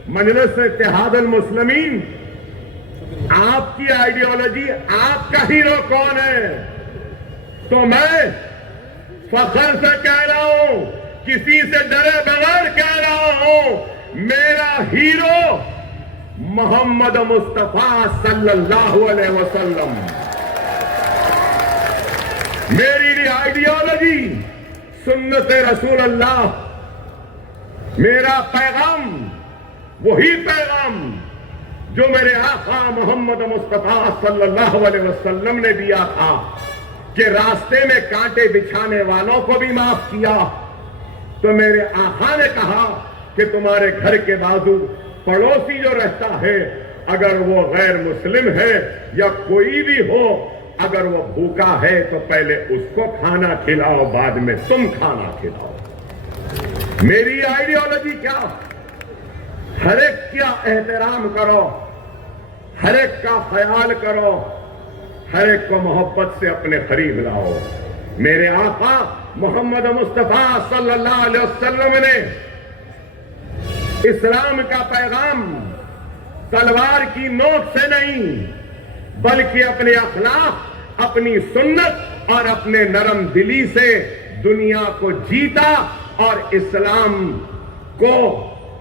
मजलिस इत्तेहाद अल मुस्लिमीन, आपकी आइडियोलॉजी, आपका हीरो कौन है? तो मैं फख्र से कह रहा हूं, किसी से डरे बगैर कह रहा हूं, मेरा हीरो मोहम्मद मुस्तफा सल्लल्लाहु अलैहि वसल्लम। मेरी आइडियोलॉजी सुन्नत रसूल अल्लाह, मेरा पैगाम वही पैगाम जो मेरे आका मोहम्मद मुस्तफा सल्लल्लाहु अलैहि वसल्लम ने दिया था कि रास्ते में कांटे बिछाने वालों को भी माफ किया। तो मेरे आका ने कहा कि तुम्हारे घर के बाजू पड़ोसी जो रहता है, अगर वो गैर मुस्लिम है या कोई भी हो, अगर वो भूखा है तो पहले उसको खाना खिलाओ, बाद में तुम खाना खिलाओ। मेरी आइडियोलॉजी क्या? हर एक का एहतराम करो, हर एक का ख्याल करो, हर एक को मोहब्बत से अपने करीब लाओ। मेरे आका मोहम्मद मुस्तफा सल्लल्लाहु अलैहि वसल्लम ने इस्लाम का पैगाम तलवार की नोक से नहीं, बल्कि अपने अखलाक, अपनी सुन्नत और अपने नरम दिली से दुनिया को जीता और इस्लाम को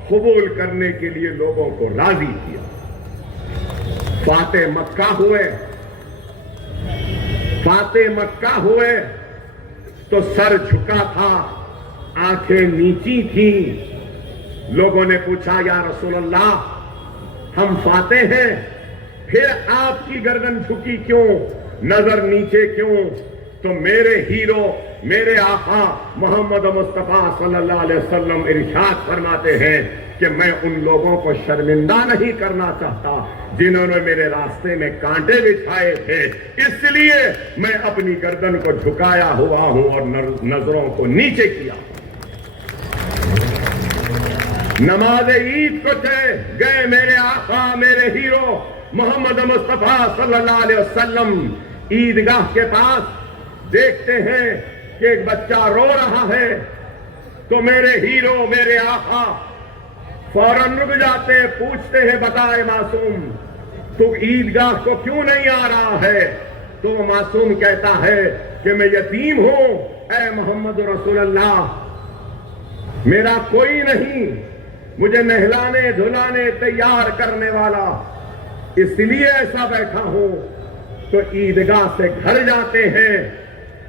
कबूल करने के लिए लोगों को राजी किया। फाते मक्का हुए, फाते मक्का हुए तो सर झुका था, आंखें नीची थी। लोगों ने पूछा, या रसूल अल्लाह, हम फाते हैं, फिर आपकी गर्दन झुकी क्यों, नजर नीचे क्यों? तो मेरे हीरो, मेरे आका मोहम्मद मुस्तफा सल्लल्लाहु अलैहि वसल्लम इरशाद फरमाते हैं कि मैं उन लोगों को शर्मिंदा नहीं करना चाहता जिन्होंने मेरे रास्ते में कांटे बिछाए थे, इसलिए मैं अपनी गर्दन को झुकाया हुआ हूं और नजरों को नीचे किया। नमाज ईद को गए मेरे आका, मेरे हीरो मोहम्मद मुस्तफा सल्लल्लाहु अलैहि वसल्लम ईदगाह के पास देखते हैं कि एक बच्चा रो रहा है, तो मेरे हीरो, मेरे आका फौरन रुक जाते हैं, पूछते हैं, बताए मासूम, तू ईदगाह को क्यों नहीं आ रहा है? तो वो मासूम कहता है कि मैं यतीम हूं, ऐ मोहम्मद रसूल अल्लाह, मेरा कोई नहीं मुझे नहलाने धुलाने तैयार करने वाला, इसलिए ऐसा बैठा हूं। तो ईदगाह से घर जाते हैं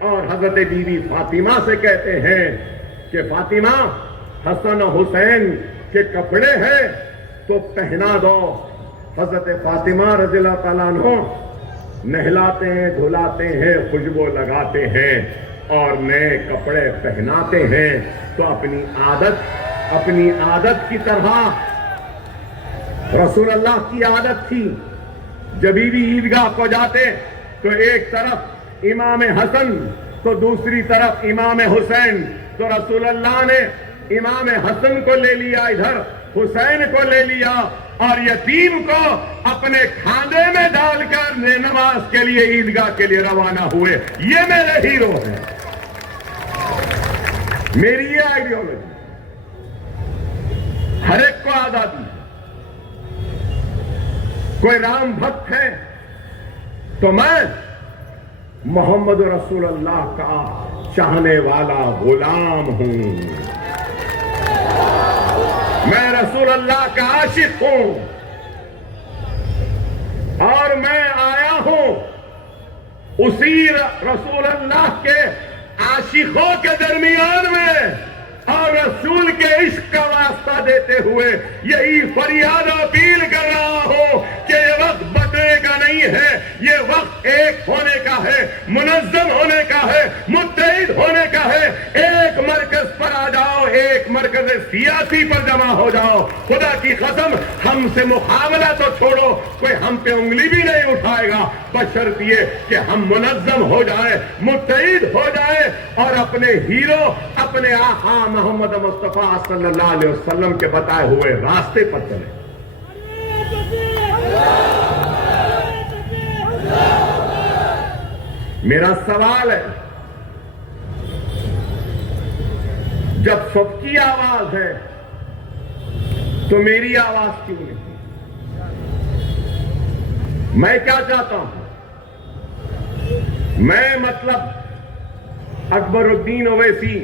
और हजरत बीवी फातिमा से कहते हैं कि फातिमा, हसन हुसैन के कपड़े हैं तो पहना दो। हजरत फातिमा रज़ियल्लाहु ताला अन्हा नहलाते हैं, धुलाते हैं, खुशबू लगाते हैं और नए कपड़े पहनाते हैं। तो अपनी आदत की तरह रसूल अल्लाह की आदत थी, जब भी ईदगाह को जाते तो एक तरफ इमाम हसन तो दूसरी तरफ इमाम हुसैन। तो रसूल अल्लाह ने इमाम हसन को ले लिया इधर, हुसैन को ले लिया और यतीम को अपने खाने में डालकर नमाज के लिए ईदगाह के लिए रवाना हुए। ये मेरे हीरो हैं, मेरी ये आइडियोलॉजी हर एक को आजादी। कोई राम भक्त है तो मैं मोहम्मद रसूल अल्लाह का चाहने वाला गुलाम हूं, मैं रसूल अल्लाह का आशिक हूं और मैं आया हूं उसी रसूल अल्लाह के आशिकों के दरमियान में और रसूल के इश्क का वास्ता देते हुए यही फरियाद अपील कर रहा हूं कि ये वक्त बटने का नहीं है, ये वक्त एक होने का है, मुनज़्ज़म होने का है, मुत्तहिद होने का है। एक मरकज पर आ जाओ, एक मरकज सियासी पर जमा हो जाओ। खुदा की कसम, हमसे मुकाबला तो छोड़ो, कोई हम पे उंगली भी नहीं उठाएगा, बशर्त ये कि हम मुनज़्ज़म हो जाए, मुत्तहिद हो जाए और अपने हीरो, अपने आका मोहम्मद मुस्तफा सल्लल्लाहु अलैहि वसल्लम के बताए हुए रास्ते पर चले। मेरा सवाल है, जब सबकी आवाज है तो मेरी आवाज क्यों नहीं? मैं क्या चाहता हूं? मैं मतलब अकबरुद्दीन ओवैसी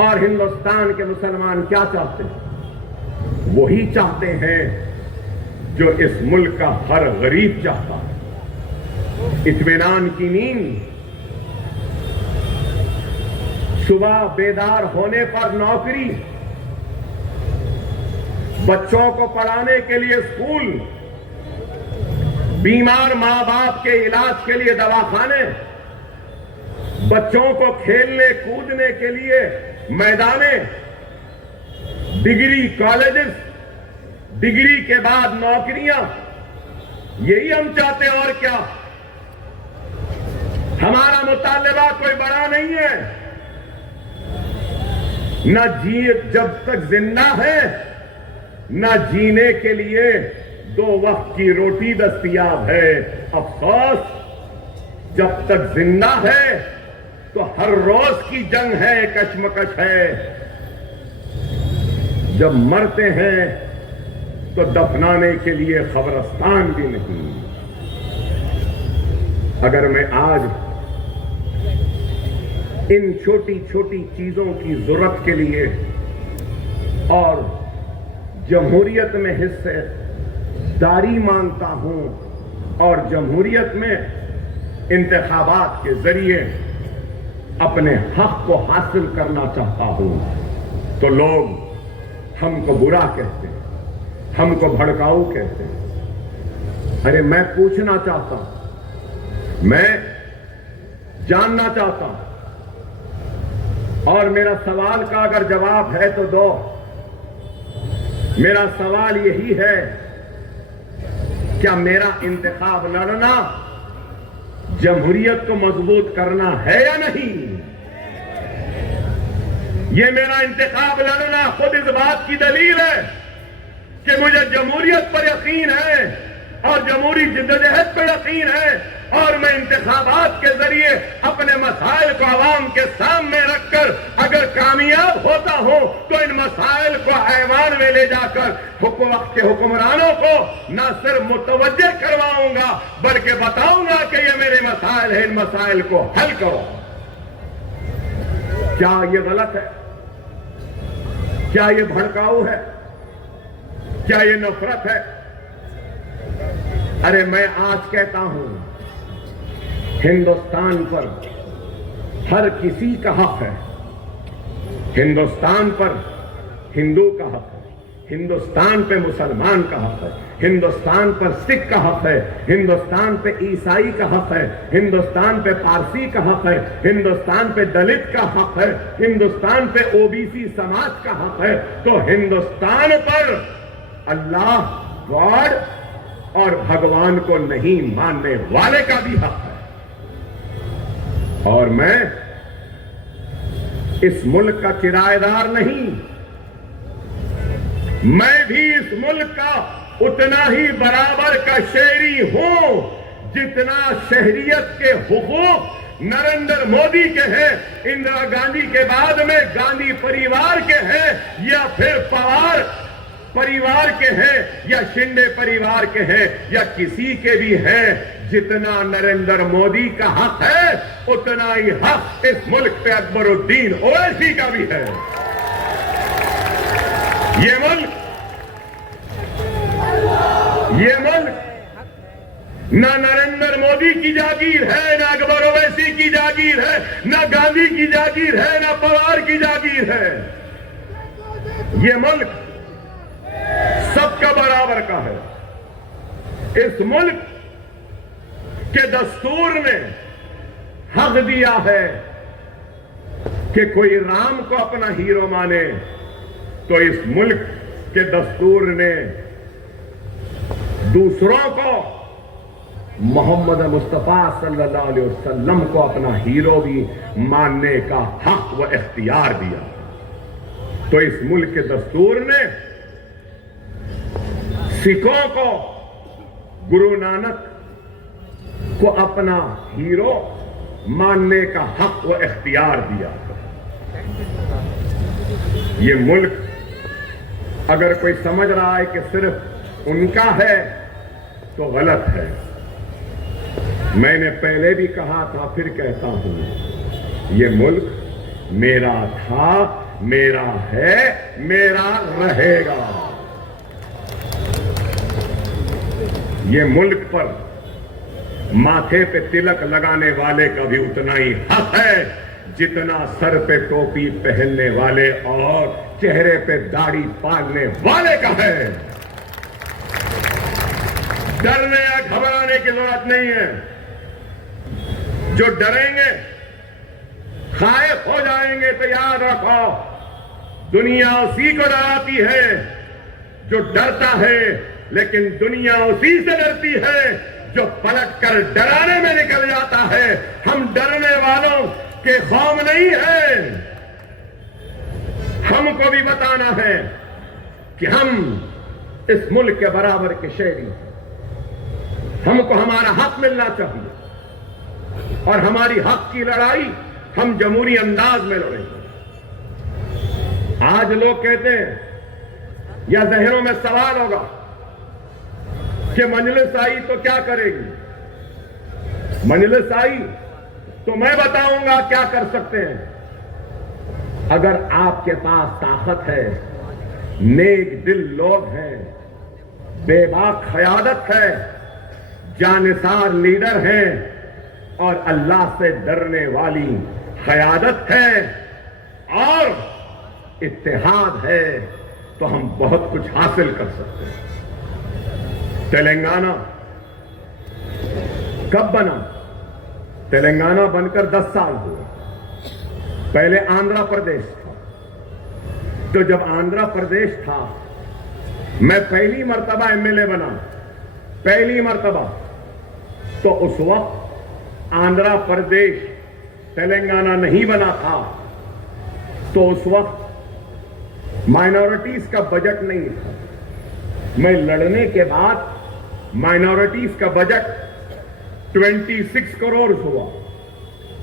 और हिंदुस्तान के मुसलमान क्या चाहते हैं? वही चाहते हैं जो इस मुल्क का हर गरीब चाहता है, इत्मीनान की नींद, सुबह बेदार होने पर नौकरी, बच्चों को पढ़ाने के लिए स्कूल, बीमार मां बाप के इलाज के लिए दवाखाने, बच्चों को खेलने कूदने के लिए मैदाने, डिग्री कॉलेजेस, डिग्री के बाद नौकरियां, यही हम चाहते हैं। और क्या? हमारा मुतालबा कोई बड़ा नहीं है, न जिए जब तक जिंदा है, न जीने के लिए 2 वक्त की रोटी दस्तयाब है। अफसोस, जब तक जिंदा है तो हर रोज की जंग है, कशमकश है। जब मरते हैं तो दफनाने के लिए खबरस्तान भी नहीं। अगर मैं आज इन छोटी छोटी चीजों की जरूरत के लिए और जमहूरियत में हिस्सेदारी मांगता हूं और जमहूरियत में इंतखाबात के जरिए अपने हक को हासिल करना चाहता हूं तो लोग हमको बुरा कहते हैं, हमको भड़काऊ कहते हैं। अरे मैं पूछना चाहता हूं, मैं जानना चाहता हूं, और मेरा सवाल का अगर जवाब है तो दो। मेरा सवाल यही है, क्या मेरा इंतखाब लड़ना जमहूरियत को मजबूत करना है या नहीं? ये मेरा इंतखाब लड़ना खुद इस बात की दलील है कि मुझे जमहूरियत पर यकीन है और जमहूरी जिद्दोजहद पर यकीन है, और मैं इंतखाबात के जरिए अपने मसाइल को आवाम के सामने रखकर अगर कामयाब होता हूं तो इन मसाइल को ऐवान में ले जाकर वक्त के हुक्मरानों को न सिर्फ मुतवज्जे करवाऊंगा बल्कि बताऊंगा कि ये मेरे मसाइल है, इन मसाइल को हल करो। क्या ये गलत है? क्या ये भड़काऊ है? क्या ये नफरत है? अरे मैं आज कहता हूं, हिंदुस्तान पर हर किसी का हक है। हिंदुस्तान पर हिंदू का हक है, हिंदुस्तान पे मुसलमान का हक है, हिंदुस्तान पर सिख का हक है, हिंदुस्तान पे ईसाई का हक है, हिंदुस्तान पे पारसी का हक है, हिंदुस्तान पे दलित का हक है, हिंदुस्तान पे ओबीसी समाज का हक है। तो हिंदुस्तान पर अल्लाह, गॉड और भगवान को नहीं मानने वाले का भी हक है। और मैं इस मुल्क का किराएदार नहीं, मैं भी इस मुल्क का उतना ही बराबर का शहरी हूं जितना शहरियत के हुकूक नरेंद्र मोदी के हैं, इंदिरा गांधी के बाद में गांधी परिवार के हैं, या फिर पवार परिवार के हैं, या शिंदे परिवार के हैं, या किसी के भी हैं। जितना नरेंद्र मोदी का हक है उतना ही हक इस मुल्क पे अकबरुद्दीन ओवैसी का भी है। ये मुल्क ना नरेंद्र मोदी की जागीर है, ना अकबर ओवैसी की जागीर है, ना गांधी की जागीर है, ना पवार की जागीर है। ये मुल्क सबका बराबर का है। इस मुल्क के दस्तूर ने हक दिया है कि कोई राम को अपना हीरो माने, तो इस मुल्क के दस्तूर ने दूसरों को मोहम्मद मुस्तफा सल्लल्लाहु अलैहि वसल्लम को अपना हीरो भी मानने का हक व इख्तियार दिया। तो इस मुल्क के दस्तूर ने सिखों को गुरु नानक को अपना हीरो मानने का हक व इख्तियार दिया। ये मुल्क अगर कोई समझ रहा है कि सिर्फ उनका है तो गलत है। मैंने पहले भी कहा था, फिर कहता हूं, ये मुल्क मेरा था, मेरा है, मेरा रहेगा। ये मुल्क पर माथे पे तिलक लगाने वाले का भी उतना ही हक है जितना सर पे टोपी पहनने वाले और चेहरे पे दाढ़ी पालने वाले का है। डरने या घबराने की जरूरत नहीं है। जो डरेंगे, खाइफ हो जाएंगे, तो याद रखो दुनिया उसी को डराती है जो डरता है, लेकिन दुनिया उसी से डरती है जो पलटकर डराने में निकल जाता है। हम डरने वालों के खौफ नहीं है। हमको भी बताना है कि हम इस मुल्क के बराबर के शहरी हैं। हमको हमारा हक मिलना चाहिए और हमारी हक की लड़ाई हम जमहूरी अंदाज में लड़ेंगे। आज लोग कहते हैं या जहनों में सवाल होगा कि मजलिस आई तो क्या करेगी। मजलिस आई तो मैं बताऊंगा क्या कर सकते हैं। अगर आपके पास ताकत है, नेक दिल लोग हैं, बेबाक क़यादत है, जानिसार लीडर हैं, और अल्लाह से डरने वाली क़यादत है और इत्तेहाद है तो हम बहुत कुछ हासिल कर सकते हैं। तेलंगाना कब बना? तेलंगाना बनकर 10 साल हुए। पहले आंध्र प्रदेश था। तो जब आंध्र प्रदेश था, मैं पहली मर्तबा एमएलए बना, पहली मर्तबा, तो उस वक्त आंध्र प्रदेश तेलंगाना नहीं बना था। तो उस वक्त माइनॉरिटीज का बजट नहीं था। मैं लड़ने के बाद माइनॉरिटीज का बजट 26 करोड़ हुआ।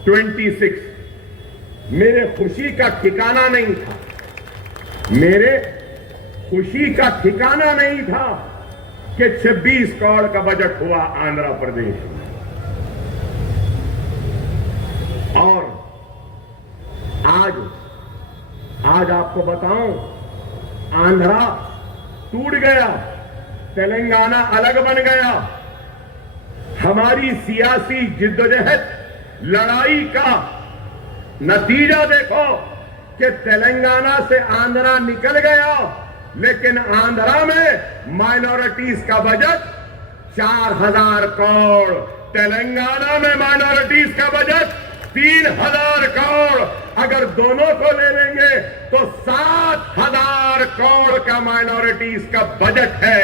26। मेरे खुशी का ठिकाना नहीं था। मेरे खुशी का ठिकाना नहीं था कि 26 करोड़ का बजट हुआ आंध्र प्रदेश में। और आज आपको बताऊं, आंध्रा टूट गया, तेलंगाना अलग बन गया। हमारी सियासी जिद्दोजहद, लड़ाई का नतीजा देखो कि तेलंगाना से आंध्रा निकल गया, लेकिन आंध्रा में माइनॉरिटीज का बजट 4000 करोड़, तेलंगाना में माइनॉरिटीज का बजट 3000 करोड़। अगर दोनों को ले लेंगे तो 7000 करोड़ का माइनॉरिटीज का बजट है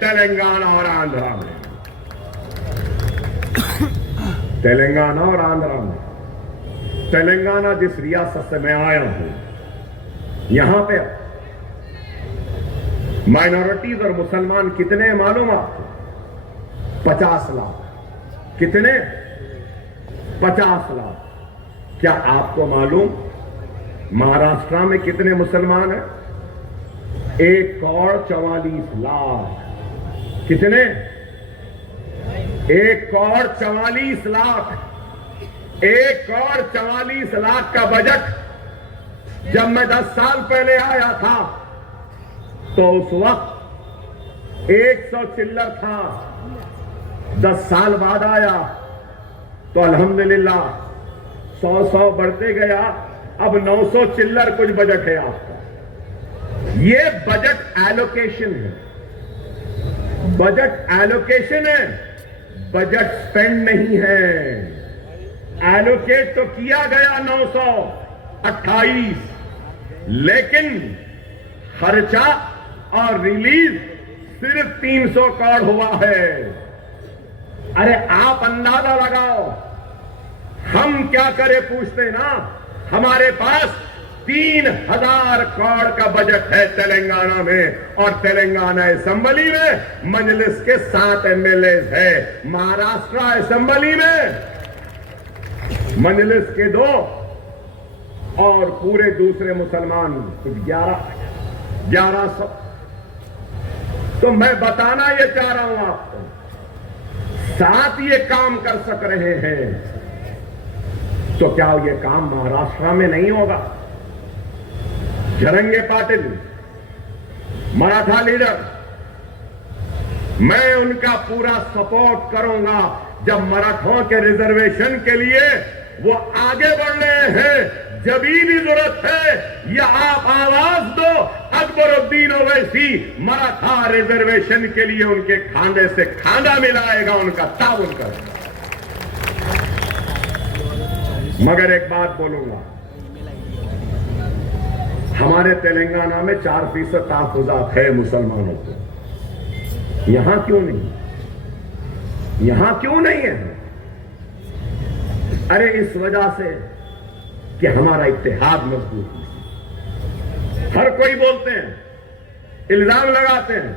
तेलंगाना और आंध्रा में। तेलंगाना और आंध्रा में, तेलंगाना जिस रियासत से मैं आया हूं, यहां पे माइनॉरिटीज और मुसलमान कितने मालूम आपको? 50 लाख। कितने? 50 लाख। क्या आपको मालूम महाराष्ट्र में कितने मुसलमान हैं? 1,44,00,000। कितने? 1,44,00,000। 1,44,00,000 का बजट जब मैं 10 साल पहले आया था तो उस वक्त 100 चिल्लर था। 10 साल बाद आया तो अल्हम्दुलिल्लाह 100 बढ़ते गया। अब 900 चिल्लर कुछ बजट है आपका। ये बजट एलोकेशन है। बजट एलोकेशन है, बजट स्पेंड नहीं है। एलोकेट तो किया गया 928, लेकिन खर्चा और रिलीज सिर्फ 300 करोड़ हुआ है। अरे आप अंदाजा लगाओ, हम क्या करें पूछते ना। हमारे पास 3000 करोड़ का बजट है तेलंगाना में, और तेलंगाना असेंबली में मजलिस के 7 एमएलए है। महाराष्ट्र असेंबली में मजलिस के 2 और पूरे दूसरे मुसलमान कुछ 1100। तो मैं बताना ये चाह रहा हूं आपको, 7 ये काम कर सक रहे हैं, तो क्या ये काम महाराष्ट्र में नहीं होगा? जरंगे पाटिल मराठा लीडर, मैं उनका पूरा सपोर्ट करूंगा। जब मराठों के रिजर्वेशन के लिए वो आगे बढ़ रहे हैं, जभी भी जरूरत है या आप आवाज दो, अकबरुद्दीन ओवैसी मराठा रिजर्वेशन के लिए उनके खांधे से खांधा मिलाएगा, उनका ताउन करेगा। मगर एक बात बोलूंगा, हमारे तेलंगाना में 4% तहफुजात है मुसलमानों को। यहां क्यों नहीं? यहां क्यों नहीं है? अरे इस वजह से कि हमारा इत्तेहाद मजबूत है। हर कोई बोलते हैं, इल्जाम लगाते हैं,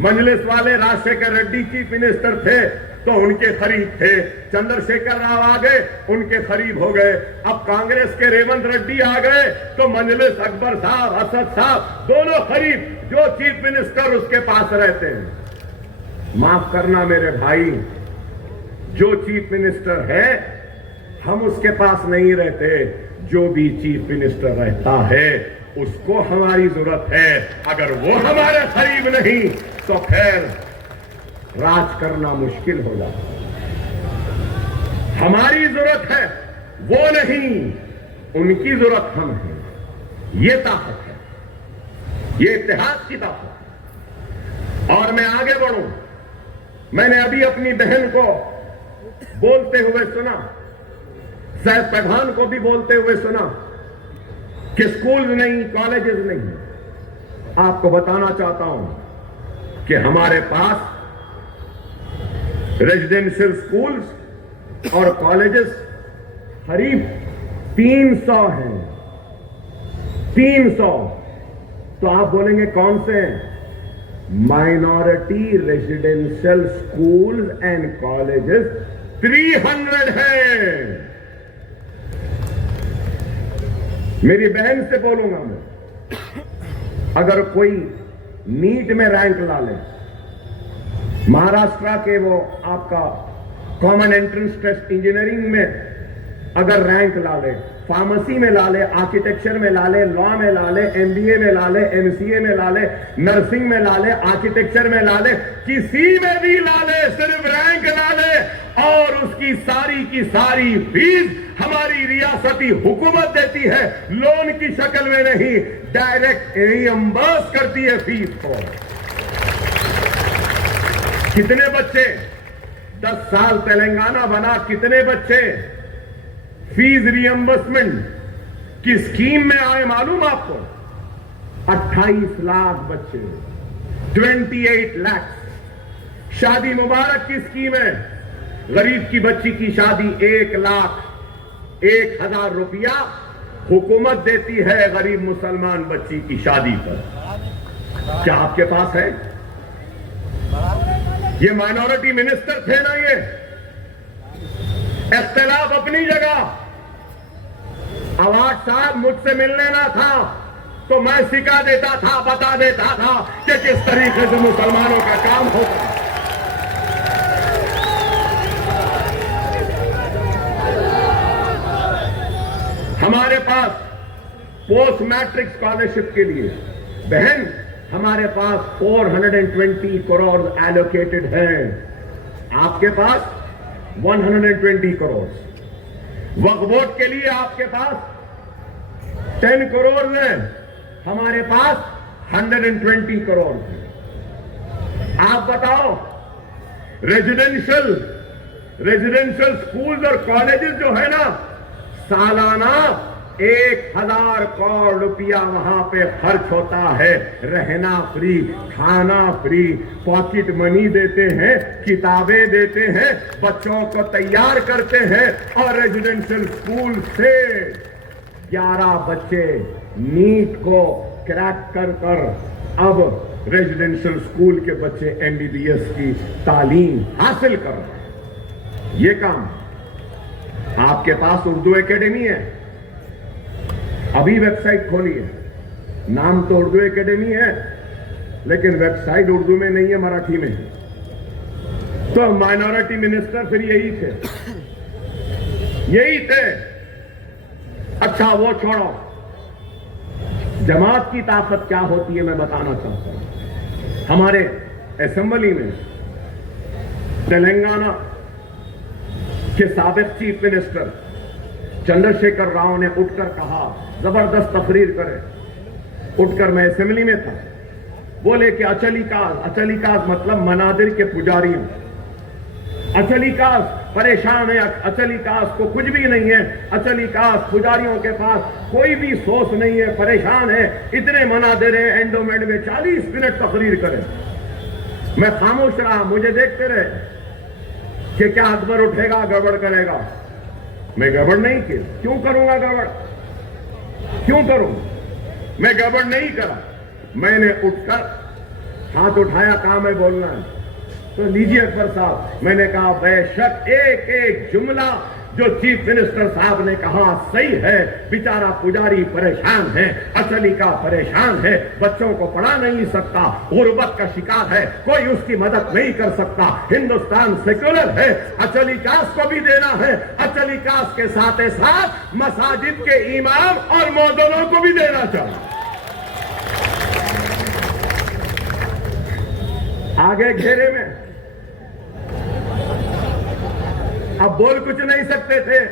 मजलिस वाले राजशेखर रेड्डी चीफ मिनिस्टर थे तो उनके करीब थे, चंद्रशेखर राव आ गए उनके करीब हो गए। अब कांग्रेस के रेवंत रेड्डी आ गए तो मजलिस अकबर साहब, असद साहब दोनों करीब, जो चीफ मिनिस्टर उसके पास रहते हैं। माफ करना मेरे भाई, जो चीफ मिनिस्टर है हम उसके पास नहीं रहते, जो भी चीफ मिनिस्टर रहता है उसको हमारी जरूरत है। अगर वो हमारे करीब नहीं तो फिर राज करना मुश्किल हो जाता। हमारी जरूरत है वो नहीं, उनकी जरूरत हम है। ये ताकत है, ये इत्तेहाद की ताकत है। और मैं आगे बढ़ूं, मैंने अभी अपनी बहन को बोलते हुए सुना, शायद प्रधान को भी बोलते हुए सुना कि स्कूल नहीं, कॉलेजेस नहीं। आपको बताना चाहता हूं कि हमारे पास रेजिडेंशियल स्कूल्स और कॉलेजेस करीब 300 हैं। 300। तो आप बोलेंगे कौन से हैं? Minority residential schools and colleges 300 हैं। मेरी बहन से बोलूंगा मैं, अगर कोई नीट में रैंक ला ले, महाराष्ट्र के वो आपका कॉमन एंट्रेंस टेस्ट इंजीनियरिंग में अगर रैंक ला ले, फार्मेसी में ला ले, आर्किटेक्चर में ला ले, लॉ में ला ले, एमबीए में ला ले, एमसीए में ला ले, नर्सिंग में ला ले, आर्किटेक्चर में ला ले, किसी में भी ला ले, सिर्फ रैंक ला ले और उसकी सारी की सारी फीस हमारी रियासती हुकूमत देती है, लोन की शक्ल में नहीं, डायरेक्ट रियम्बर्स करती है फीस को। कितने बच्चे 10 साल तेलंगाना बना, कितने बच्चे फीस रियम्बर्समेंट की स्कीम में आए मालूम आपको? 28 लाख बच्चे, 28 लाख। शादी मुबारक की स्कीम है, गरीब की बच्ची की शादी 1,01,000 रुपया हुकूमत देती है गरीब मुसलमान बच्ची की शादी पर। क्या आपके पास है? ये माइनॉरिटी मिनिस्टर थे ना, ये इख्तिलाफ अपनी जगह। अवाज साहब मुझसे मिलने ना था तो मैं सिखा देता था, बता देता था कि किस तरीके से मुसलमानों का काम होता है। हमारे पास पोस्ट मैट्रिक स्कॉलरशिप के लिए बहन, हमारे पास 420 करोड़ एलोकेटेड हैं, आपके पास 120 करोड़। वक्फ बोर्ड के लिए आपके पास 10 करोड़ है, हमारे पास 120 करोड़ है। आप बताओ, रेजिडेंशियल स्कूल्स और कॉलेजेस जो है ना, सालाना 1,000 करोड़ रुपया वहां पे खर्च होता है। रहना फ्री, खाना फ्री, पॉकेट मनी देते हैं, किताबें देते हैं, बच्चों को तैयार करते हैं। और रेजिडेंशियल स्कूल से 11 बच्चे नीट को क्रैक कर अब रेजिडेंशियल स्कूल के बच्चे एमबीबीएस की तालीम हासिल कर रहे हैं। ये काम आपके पास उर्दू एकेडमी है, अभी वेबसाइट खोली है, नाम तो उर्दू एकेडमी है लेकिन वेबसाइट उर्दू में नहीं है, मराठी में है। तो माइनॉरिटी मिनिस्टर फिर यही थे। अच्छा वो छोड़ो, जमात की ताकत क्या होती है मैं बताना चाहता हूं। हमारे असेंबली में तेलंगाना के साबिक चीफ मिनिस्टर चंद्रशेखर राव ने उठकर कहा, जबरदस्त तकरीर करे, उठकर मैं असेंबली में था, बोले कि अचलिकास मतलब मनादिर के पुजारियों, अचलिकास परेशान है, अचलिकास को कुछ भी नहीं है, अचलिकास पुजारियों के पास कोई भी सोच नहीं है, परेशान है, इतने मनादिर है, एंडोमेंट में 40 मिनट तकरीर करे। मैं खामोश रहा, मुझे देखते रहे कि क्या अकबर उठेगा गड़बड़ करेगा। मैं गड़बड़ नहीं की, क्यों करूंगा गड़बड़, क्यों करूं? मैं गड़बड़ नहीं करा। मैंने उठकर हाथ उठाया, कहा मैं बोलना है तो लीजिए अकबर साहब। मैंने कहा बेशक एक एक जुमला जो चीफ मिनिस्टर साहब ने कहा सही है, बेचारा पुजारी परेशान है, अचलिका परेशान है, बच्चों को पढ़ा नहीं सकता, गुर्बत का शिकार है, कोई उसकी मदद नहीं कर सकता, हिंदुस्तान सेक्युलर है, अचलिकास को भी देना है, अचलिकास के साथ साथ मसाजिद के इमाम और मौजूदों को भी देना चाहिए। आगे घेरे में अब बोल कुछ नहीं सकते थे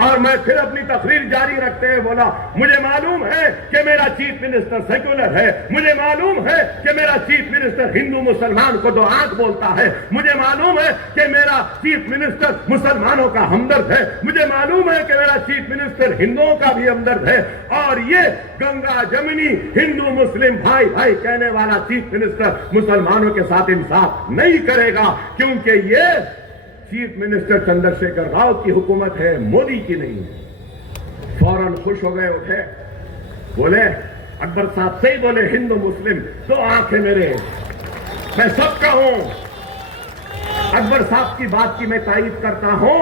और मैं फिर अपनी तकरीर जारी रखते हुए बोला, मुझे मालूम है कि मेरा चीफ मिनिस्टर सेक्युलर है, मुझे मालूम है कि मेरा चीफ मिनिस्टर हिंदू मुसलमान को दो आंख बोलता है, मुझे मालूम है कि मेरा चीफ मिनिस्टर मुसलमानों का हमदर्द है, मुझे मालूम है कि मेरा चीफ मिनिस्टर हिंदुओं का भी हमदर्द है, और ये गंगा जमुनी हिंदू मुस्लिम भाई भाई कहने वाला चीफ मिनिस्टर मुसलमानों के साथ इंसाफ नहीं करेगा, क्योंकि ये चीफ मिनिस्टर चंद्रशेखर राव की हुकूमत है, मोदी की नहीं है। फौरन खुश हो गए, उठे, बोले, अकबर साहब से ही बोले, हिंदू मुस्लिम दो आंखें मेरे, मैं सबका हूं। अकबर साहब की बात की मैं तारीफ करता हूं।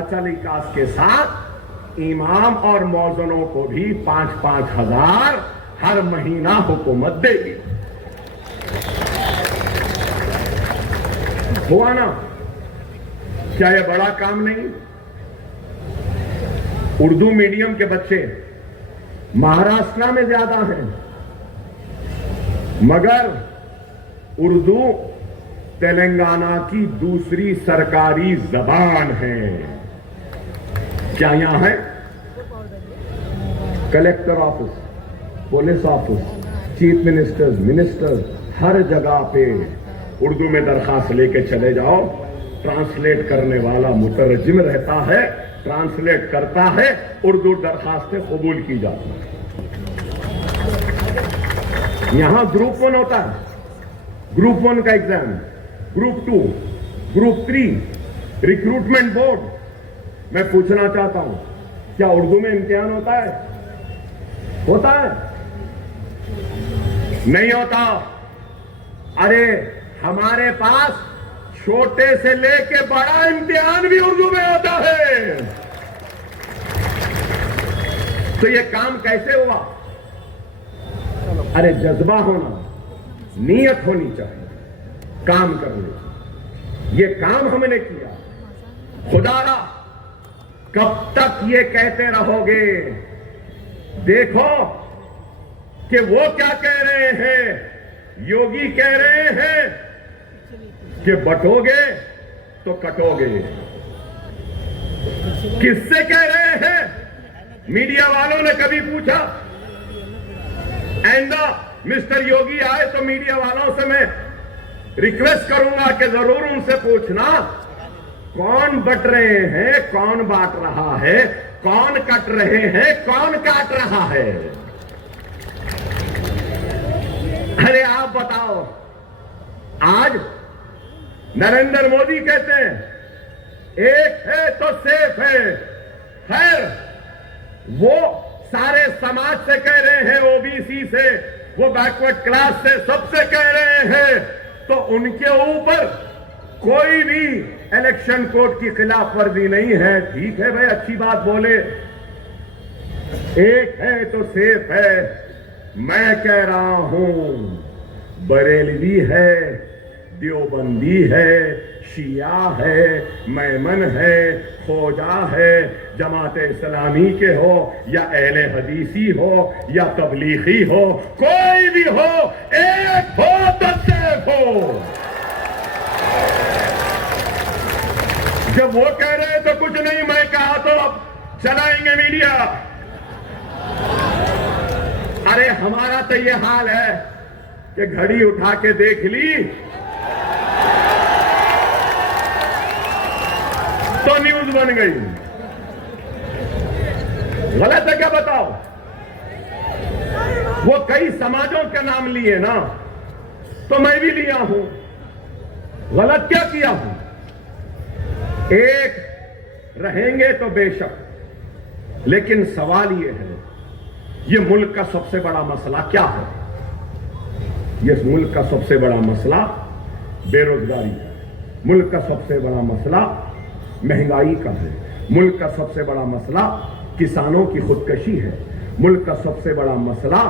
अचल इकास के साथ इमाम और मौजनों को भी 5-5 हजार हर महीना हुकूमत देगी। हुआ ना? क्या यह बड़ा काम नहीं? उर्दू मीडियम के बच्चे महाराष्ट्र में ज्यादा हैं, मगर उर्दू तेलंगाना की दूसरी सरकारी जबान है। क्या यहां है? Collector office, police office, chief ministers, ministers, हर जगह पे उर्दू में दरखास्त लेके चले जाओ, ट्रांसलेट करने वाला मुतरजिम रहता है, ट्रांसलेट करता है, उर्दू दरखास्तें कबूल की जाती हैं। यहां ग्रुप 1 होता है, ग्रुप 1 का exam, group 2, group 3, recruitment board. मैं पूछना चाहता हूं, क्या उर्दू में इम्तिहान होता है? होता है? नहीं होता। अरे हमारे पास छोटे से लेके बड़ा इम्तिहान भी उर्दू में होता है। तो ये काम कैसे हुआ? अरे जज्बा होना, नीयत होनी चाहिए काम करने की। ये काम हमने किया। खुदारा कब तक ये कहते रहोगे? देखो कि वो क्या कह रहे हैं। योगी कह रहे हैं कि बटोगे तो कटोगे। किससे कह रहे हैं? मीडिया वालों ने कभी पूछा? आइंदा मिस्टर योगी आए तो मीडिया वालों से मैं रिक्वेस्ट करूंगा कि जरूर उनसे पूछना, कौन बट रहे हैं, कौन बांट रहा है, कौन कट रहे हैं, कौन काट रहा है। अरे आप बताओ। आज नरेंद्र मोदी कहते हैं एक है तो सेफ है। खैर, वो सारे समाज से कह रहे हैं, ओबीसी से, वो बैकवर्ड क्लास से, सबसे कह रहे हैं, तो उनके ऊपर कोई भी इलेक्शन कोड की खिलाफ वर्जी नहीं है। ठीक है भाई, अच्छी बात बोले, एक है तो सेफ है। मैं कह रहा हूं, बरेलवी है, देवबंदी है, शिया है, मैमन है, खोजा है, जमाते इस्लामी के हो या अहले हदीसी हो या तबलीगी हो, कोई भी हो, एक हो तो सेफ हो। जब वो कह रहे तो कुछ नहीं, मैं कहा तो अब चलाएंगे मीडिया। अरे हमारा तो ये हाल है कि घड़ी उठा के देख ली तो न्यूज बन गई। गलत है क्या बताओ? वो कई समाजों के नाम लिए ना, तो मैं भी लिया हूं। गलत क्या किया हूं? एक रहेंगे तो बेशक, लेकिन सवाल ये है, ये मुल्क का सबसे बड़ा मसला क्या है? ये मुल्क का सबसे बड़ा मसला बेरोजगारी है। मुल्क का सबसे बड़ा मसला महंगाई का है। मुल्क का सबसे बड़ा मसला किसानों की खुदकशी है। मुल्क का सबसे बड़ा मसला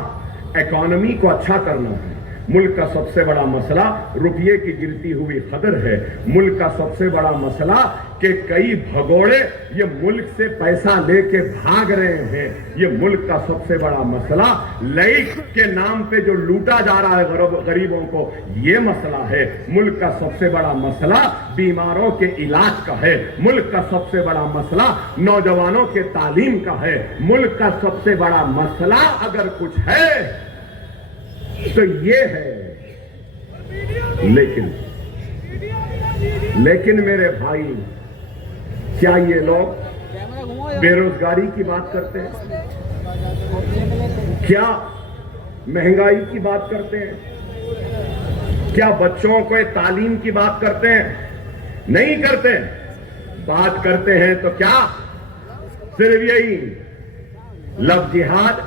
इकोनॉमी को अच्छा करना है। मुल्क का सबसे बड़ा मसला रुपये की गिरती हुई कदर है। मुल्क का सबसे बड़ा मसला कि कई भगोड़े ये मुल्क से पैसा लेके भाग रहे हैं। ये मुल्क का सबसे बड़ा मसला लाइफ के नाम पे जो लूटा जा रहा है गरीबों को, ये मसला है। मुल्क का सबसे बड़ा मसला बीमारों के इलाज का है। मुल्क का सबसे बड़ा मसला नौजवानों के तालीम का है। मुल्क का सबसे बड़ा मसला अगर कुछ है तो ये है। लेकिन मेरे भाई, क्या ये लोग बेरोजगारी की बात करते हैं? क्या महंगाई की बात करते हैं? क्या बच्चों को तालीम की बात करते हैं? नहीं करते। बात करते हैं तो क्या? सिर्फ यही, लव जिहाद,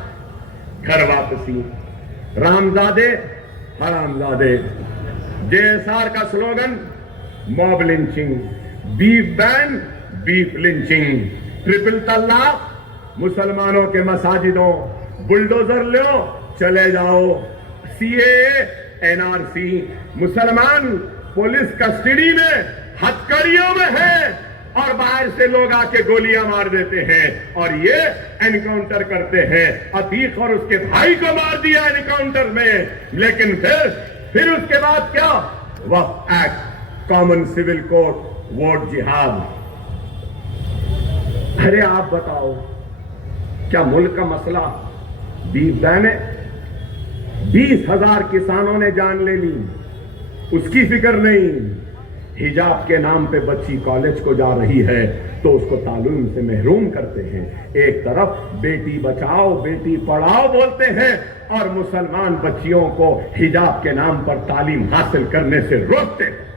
घर वापसी, रामजादे हरामजादे, जेएसआर का slogan mob lynching, beef ban beef lynching, triple तलाक, मुसलमानों के मसाजिदों बुलडोजर लो चले जाओ, सीएए एनआरसी, मुसलमान पुलिस कस्टडी में हथकड़ियों में है और बाहर से लोग आके गोलियां मार देते हैं और ये एनकाउंटर करते हैं। अतीक और उसके भाई को मार दिया एनकाउंटर में, लेकिन फिर उसके बाद क्या? Waqf act, common civil code, vote जिहाद। अरे आप बताओ, क्या मुल्क का मसला बीफ बैन है? 20,000 किसानों ने जान ले ली, उसकी फिक्र नहीं। हिजाब के नाम पे बच्ची कॉलेज को जा रही है तो उसको तालीम से महरूम करते हैं। एक तरफ बेटी बचाओ बेटी पढ़ाओ बोलते हैं और मुसलमान बच्चियों को हिजाब के नाम पर तालीम हासिल करने से रोकते हैं।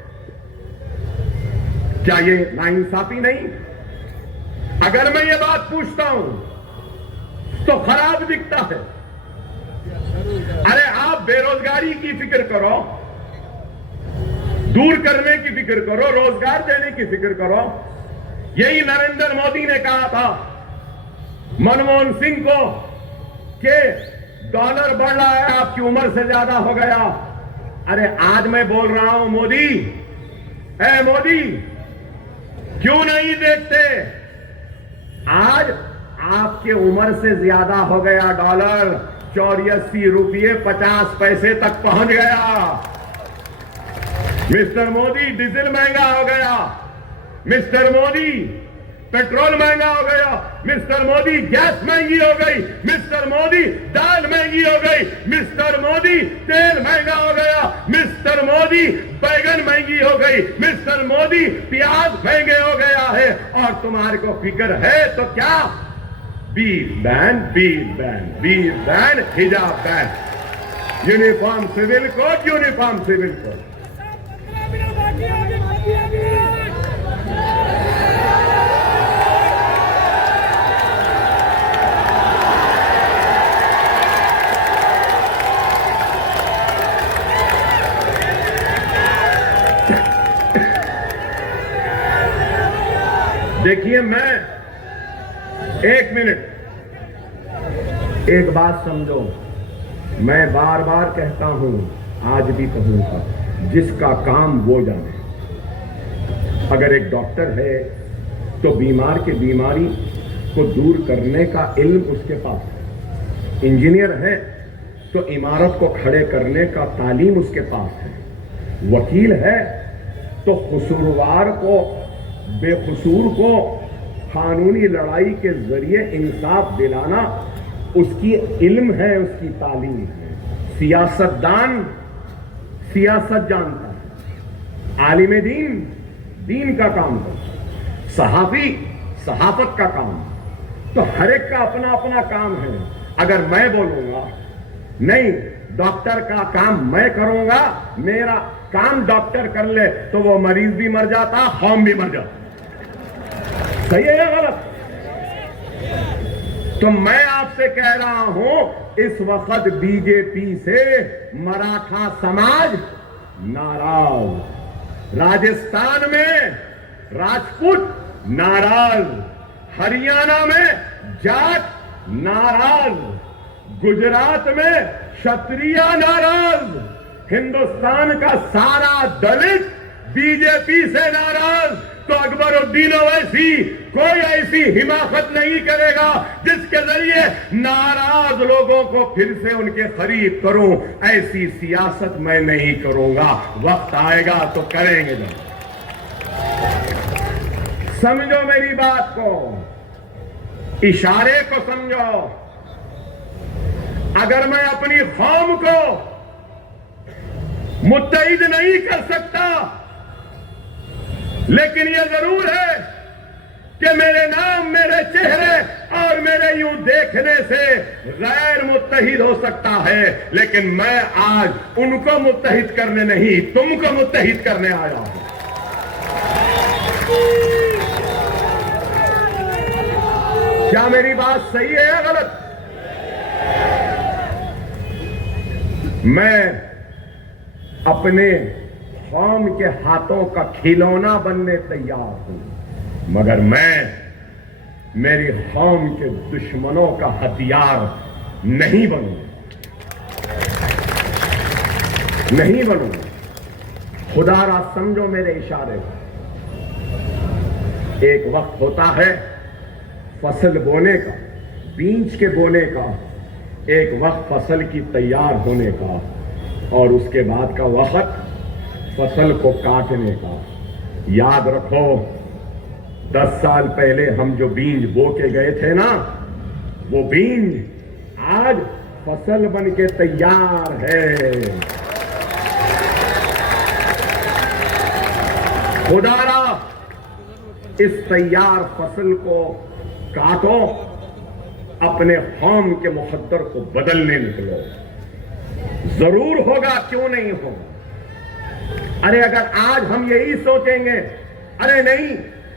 क्या ये नाइंसाफी नहीं? अगर मैं ये बात पूछता हूं तो खराब दिखता है। अरे आप बेरोजगारी की फिक्र करो, दूर करने की फिक्र करो, रोजगार देने की फिक्र करो। यही नरेंद्र मोदी ने कहा था मनमोहन सिंह को कि डॉलर बढ़ रहा है, आपकी उम्र से ज्यादा हो गया। अरे आज मैं बोल रहा हूं मोदी, ए मोदी, क्यों नहीं देखते? आज आपके उम्र से ज्यादा हो गया डॉलर, 84 रुपये 50 पैसे तक पहुंच गया। मिस्टर मोदी, डीजल महंगा हो गया। मिस्टर मोदी, पेट्रोल महंगा हो गया। मिस्टर मोदी, गैस महंगी हो गई। मिस्टर मोदी, दाल महंगी हो गई। मिस्टर मोदी, तेल महंगा हो गया। मिस्टर मोदी, बैगन महंगी हो गई। मिस्टर मोदी, प्याज महंगे हो गया है। और तुम्हारे को फिक्र है तो क्या? Beef ban, beef ban, beef ban, हिजाब ban, uniform civil code, uniform civil code. देखिए, मैं एक मिनट, एक बात समझो। मैं बार बार कहता हूं, आज भी कहूंगा, जिसका काम वो जाने। अगर एक डॉक्टर है तो बीमार की बीमारी को दूर करने का इल्म उसके पास है। इंजीनियर है तो इमारत को खड़े करने का तालीम उसके पास है। वकील है तो कसूरवार को, बेकसूर को कानूनी लड़ाई के जरिए इंसाफ दिलाना उसकी इल्म है, उसकी तालीम है। सियासतदान सियासत जानता है। आलिम दीन दीन का काम करता है। सहाफी सहाफत का काम। तो हर एक का अपना अपना काम है। अगर मैं बोलूंगा नहीं, डॉक्टर का काम मैं करूंगा, मेरा काम डॉक्टर कर ले, तो वो मरीज भी मर जाता, हम भी मर जाता। सही है या गलत? तो मैं आपसे कह रहा हूं, इस वक्त बीजेपी से मराठा समाज नाराज, राजस्थान में राजपूत नाराज, हरियाणा में जाट नाराज, गुजरात में क्षत्रिय नाराज, हिंदुस्तान का सारा दलित बीजेपी से नाराज। तो अकबरुद्दीन ओवैसी कोई ऐसी हिमाकत नहीं करेगा जिसके जरिए नाराज लोगों को फिर से उनके करीब करूं। ऐसी सियासत मैं नहीं करूंगा, वक्त आएगा तो करेंगे। समझो मेरी बात को, इशारे को समझो। अगर मैं अपनी कौम को मुत्तहिद नहीं कर सकता, लेकिन यह जरूर है कि मेरे नाम, मेरे चेहरे और मेरे यूं देखने से गैर मुत्तहिद हो सकता है, लेकिन मैं आज उनको मुत्तहिद करने नहीं, तुमको मुत्तहिद करने आया हूं। क्या मेरी बात सही है या गलत? मैं अपने कौम के हाथों का खिलौना बनने तैयार हूं, मगर मैं मेरी कौम के दुश्मनों का हथियार नहीं बनूंगा, नहीं बनूंगा। खुदारा समझो मेरे इशारे को। एक वक्त होता है फसल बोने का, बीज के बोने का, एक वक्त फसल की तैयार होने का, और उसके बाद का वक्त फसल को काटने का। याद रखो, 10 साल पहले हम जो बीज बो के गए थे ना, वो बीज आज फसल बन के तैयार है। खुदारा इस तैयार फसल को काटो, अपने कौम के मुकद्दर को बदलने निकलो। जरूर होगा, क्यों नहीं होगा। अरे अगर आज हम यही सोचेंगे, अरे नहीं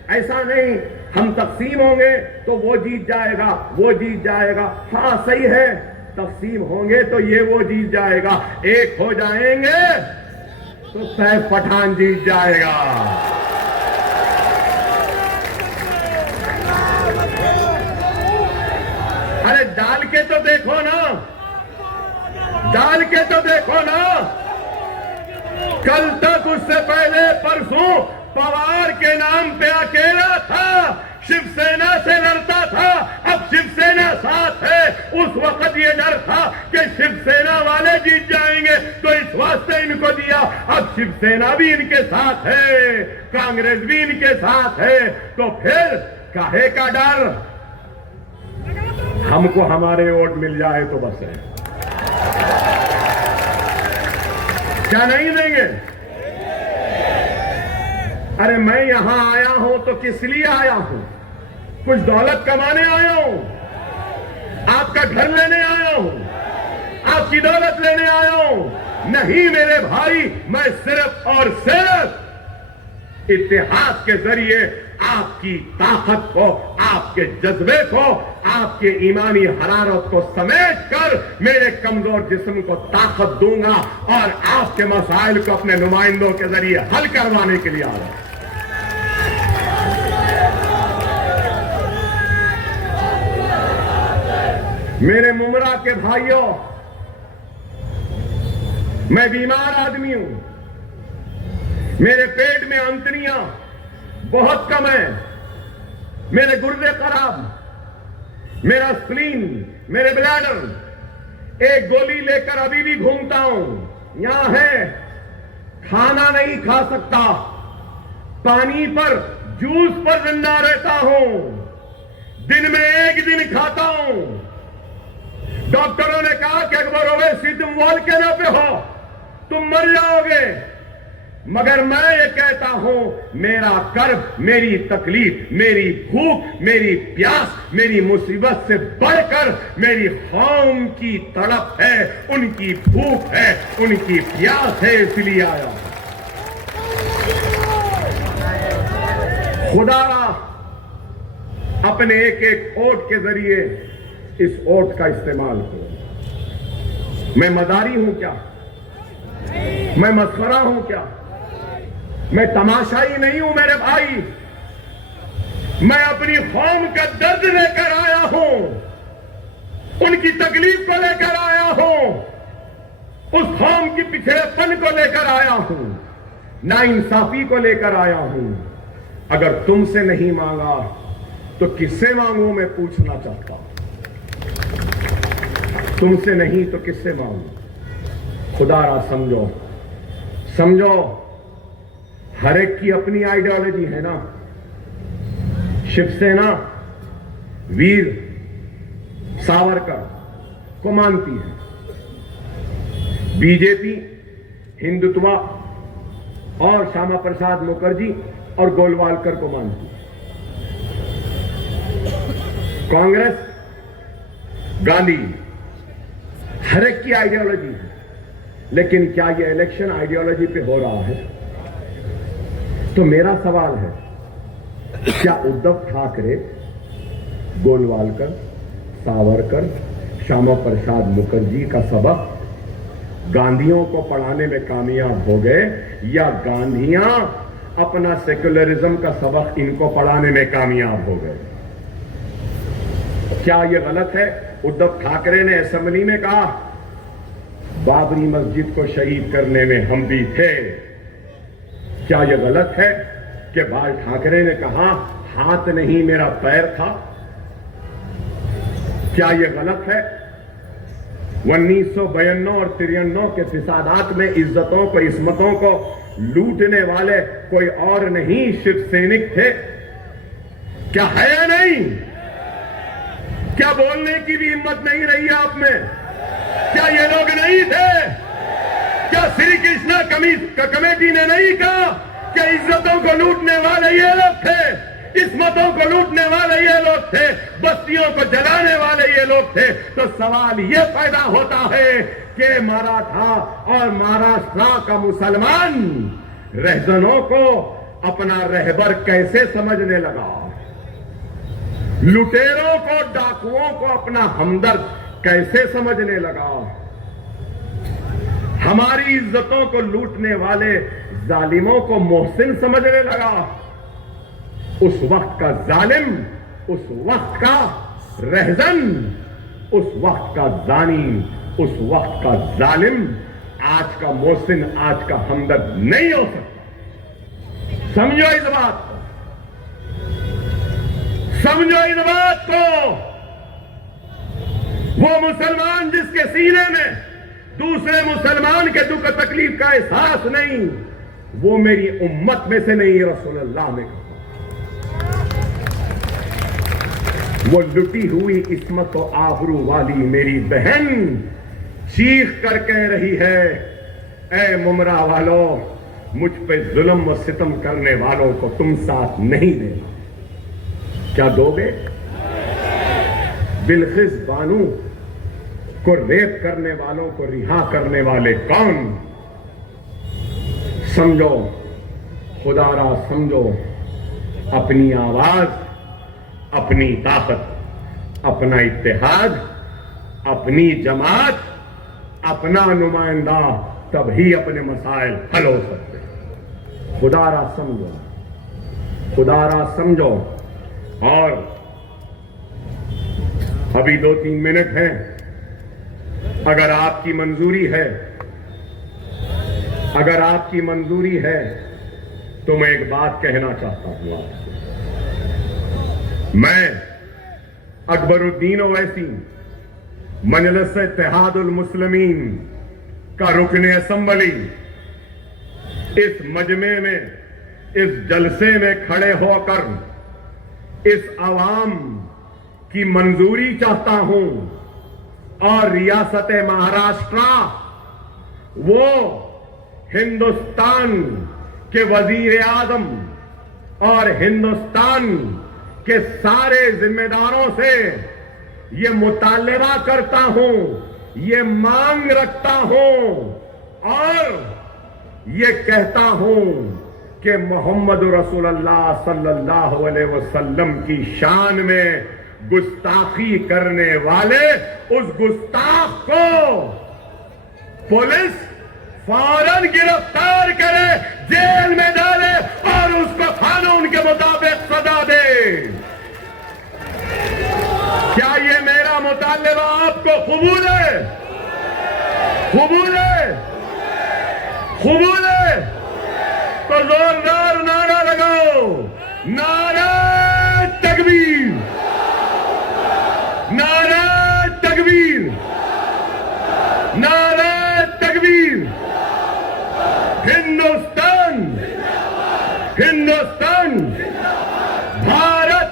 ऐसा नहीं, हम तकसीम होंगे तो वो जीत जाएगा, वो जीत जाएगा। हाँ सही है, तकसीम होंगे तो ये वो जीत जाएगा, एक हो जाएंगे तो सैफ पठान जीत जाएगा। अरे डाल के तो देखो ना, डाल के तो देखो ना। कल तक, उससे पहले परसों पवार के नाम पे अकेला था, शिवसेना से लड़ता था, अब शिवसेना साथ है। उस वक्त ये डर था कि शिवसेना वाले जीत जाएंगे, तो इस वास्ते इनको दिया। अब शिवसेना भी इनके साथ है, कांग्रेस भी इनके साथ है, तो फिर काहे का डर? हमको हमारे वोट मिल जाए तो बस है। क्या नहीं देंगे? अरे मैं यहां आया हूं तो किस लिए आया हूं? कुछ दौलत कमाने आया हूं, आपका घर लेने आया हूं, आपकी दौलत लेने आया हूं? नहीं मेरे भाई, मैं सिर्फ और सिर्फ इतिहास के जरिए आपकी ताकत को, आपके जज्बे को, आपके ईमानी हरारत को समेट कर मेरे कमजोर जिस्म को ताकत दूंगा और आपके मसाइल को अपने नुमाइंदों के जरिए हल करवाने के लिए आ रहा हूं। मेरे मुमरा के भाइयों, मैं बीमार आदमी हूं, मेरे पेट में अंतड़ियां बहुत कम है, मेरे गुर्दे खराब, मेरा स्प्लीन, मेरे ब्लैडर, एक गोली लेकर अभी भी घूमता हूं। यहां है, खाना नहीं खा सकता, पानी पर, जूस पर जिंदा रहता हूं, दिन में एक दिन खाता हूं। डॉक्टरों ने कहा कि अकबर ओवैसी तुम वोल्केनो पे हो, तुम मर जाओगे, मगर मैं ये कहता हूं, मेरा कर्ब, मेरी तकलीफ, मेरी भूख, मेरी प्यास, मेरी मुसीबत से बढ़कर मेरी कौम की तड़प है, उनकी भूख है, उनकी प्यास है, इसलिए आया। खुदारा अपने एक एक वोट के जरिए इस वोट का इस्तेमाल करो। मैं मदारी हूं क्या? मैं मस्खरा हूं क्या? मैं तमाशाई नहीं हूं मेरे भाई। मैं अपनी कौम का दर्द लेकर आया हूं, उनकी तकलीफ को लेकर आया हूं, उस कौम की पिछड़ेपन को लेकर आया हूं, नाइंसाफी को लेकर आया हूं। अगर तुमसे नहीं मांगा तो किससे मांगू, मैं पूछना चाहता हूं। तुमसे नहीं तो किससे मांगू? खुदारा समझो, समझो, हर एक की अपनी आइडियोलॉजी है ना। शिवसेना वीर सावरकर को मानती है, बीजेपी हिंदुत्व और श्यामा प्रसाद मुखर्जी और गोलवालकर को मानती है, कांग्रेस गांधी, हर एक की आइडियोलॉजी है। लेकिन क्या यह इलेक्शन आइडियोलॉजी पे हो रहा है? तो मेरा सवाल है, क्या उद्धव ठाकरे गोलवालकर, सावरकर, श्यामा प्रसाद मुखर्जी का सबक गांधियों को पढ़ाने में कामयाब हो गए, या गांधियां अपना सेक्युलरिज्म का सबक इनको पढ़ाने में कामयाब हो गए? क्या यह गलत है? उद्धव ठाकरे ने असेंबली में कहा बाबरी मस्जिद को शहीद करने में हम भी थे। क्या यह गलत है कि बाल ठाकरे ने कहा हाथ नहीं मेरा पैर था? क्या यह गलत है 1992 और 93 के फिसादात में इज्जतों को, इस्मतों को लूटने वाले कोई और नहीं शिव सैनिक थे? क्या है या नहीं? क्या बोलने की भी हिम्मत नहीं रही आप में? क्या ये लोग नहीं थे? क्या श्री कृष्णा कमेटी ने नहीं कहा कि इज्जतों को लूटने वाले ये लोग थे, किस्मतों को लूटने वाले ये लोग थे, बस्तियों को जलाने वाले ये लोग थे? तो सवाल ये पैदा होता है कि मराठा और महाराष्ट्र का मुसलमान रहजनों को अपना रहबर कैसे समझने लगा, लुटेरों को, डाकुओं को अपना हमदर्द कैसे समझने लगा, हमारी इज्जतों को लूटने वाले जालिमों को मोहसिन समझने लगा। उस वक्त का जालिम, उस वक्त का रहजन, उस वक्त का जानी, उस वक्त का जालिम आज का मोहसिन, आज का हमदर्द नहीं हो सकता। समझो इस बात को, समझो इस बात को। वो मुसलमान जिसके सीने में दूसरे मुसलमान के दुख तकलीफ का एहसास नहीं, वो मेरी उम्मत में से नहीं, रसूलुल्लाह ने कहा। वो लुटी हुई इस्मत और आबरू वाली मेरी बहन चीख कर कह रही है, ऐ मुमरा वालों, मुझ पे जुल्म व सितम करने वालों को तुम साथ नहीं देना। क्या दोगे? बिलकिस बानू को रेप करने वालों को रिहा करने वाले कौन? समझो, खुदारा समझो, अपनी आवाज, अपनी ताकत, अपना इत्तेहाद, अपनी जमात, अपना नुमाइंदा, तभी अपने मसाइल हल हो सकते हैं। खुदारा समझो, खुदारा समझो। और अभी 2-3 मिनट हैं, अगर आपकी मंजूरी है, अगर आपकी मंजूरी है तो मैं एक बात कहना चाहता हूं आपसे। मैं अकबरुद्दीन ओवैसी, मजलिस इत्तेहादुल मुस्लिमीन का रुकने असेंबली, इस मजमे में, इस जलसे में खड़े होकर इस आवाम की मंजूरी चाहता हूं और रियासत महाराष्ट्र वो हिंदुस्तान के वजीर आजम और हिंदुस्तान के सारे जिम्मेदारों से ये मुतालबा करता हूं, ये मांग रखता हूं और ये कहता हूं कि मोहम्मद रसूलुल्लाह सल्लल्लाहु अलैहि वसल्लम की शान में गुस्ताखी करने वाले उस गुस्ताख को पुलिस फौरन गिरफ्तार करे, जेल में डाले और उसको कानून के मुताबिक सजा दे। क्या ये मेरा मुतालबा आपको कबूल है? कबूल है? कबूल है? तो जोरदार नारा लगाओ। नारा तकबीर, नारा तकबीर, नारा तकबीर। Hindustan, Hindustan, Bharat,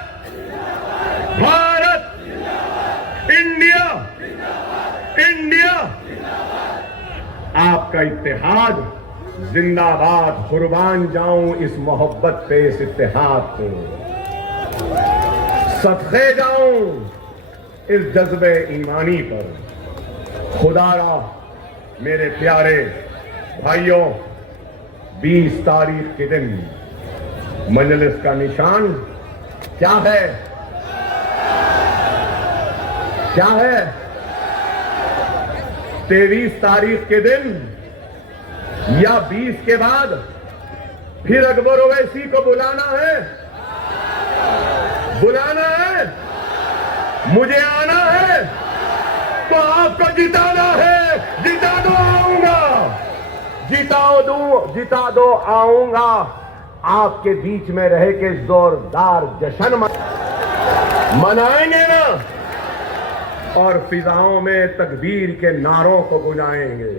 Bharat, India, India. आपका इत्तेहाद जिंदाबाद। कुर्बान जाऊं इस मोहब्बत पे, इस इत्तेहाद को। सदके जाऊं इस जज्बे ईमानी पर। खुदारा मेरे प्यारे भाइयों, 20 तारीख के दिन मजलिस का निशान क्या है? क्या है? 23 तारीख के दिन या 20 के बाद फिर अकबर ओवैसी को बुलाना है? बुलाना है? मुझे आना है? तो आपको जिताना है। जिता दो, आऊंगा। जिता दो, आऊंगा। आपके बीच में रह के जोरदार जश्न मनाएंगे ना, और फिजाओं में तकबीर के नारों को गुंजाएंगे,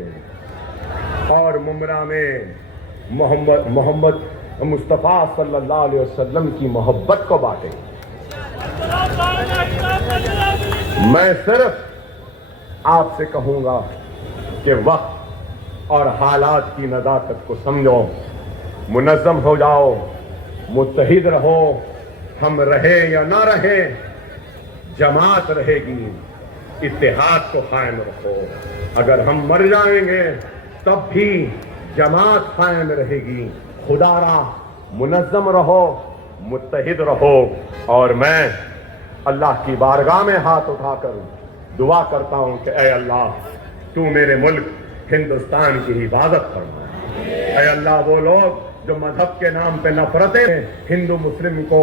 और मुमरा में मोहम्मद मुस्तफ़ा सल्लल्लाहु अलैहि वसल्लम की मोहब्बत को बांटेंगे। मैं सिर्फ आपसे कहूंगा कि वक्त और हालात की नज़ाकत को समझो, मुनज़्ज़म हो जाओ, मुत्तहिद रहो। हम रहे या ना रहे, जमात रहेगी। इत्तेहाद को कायम रखो। अगर हम मर जाएंगे तब भी जमात कायम रहेगी। खुदारा मुनज़्ज़म रहो, मुत्तहिद रहो। और मैं अल्लाह की बारगाह में हाथ उठाकर दुआ करता हूं कि ऐ अल्लाह, तू मेरे मुल्क हिंदुस्तान की हिफाजत फरमा। ऐ अल्लाह, वो लोग जो मजहब के नाम पे नफरतें हिंदू मुस्लिम को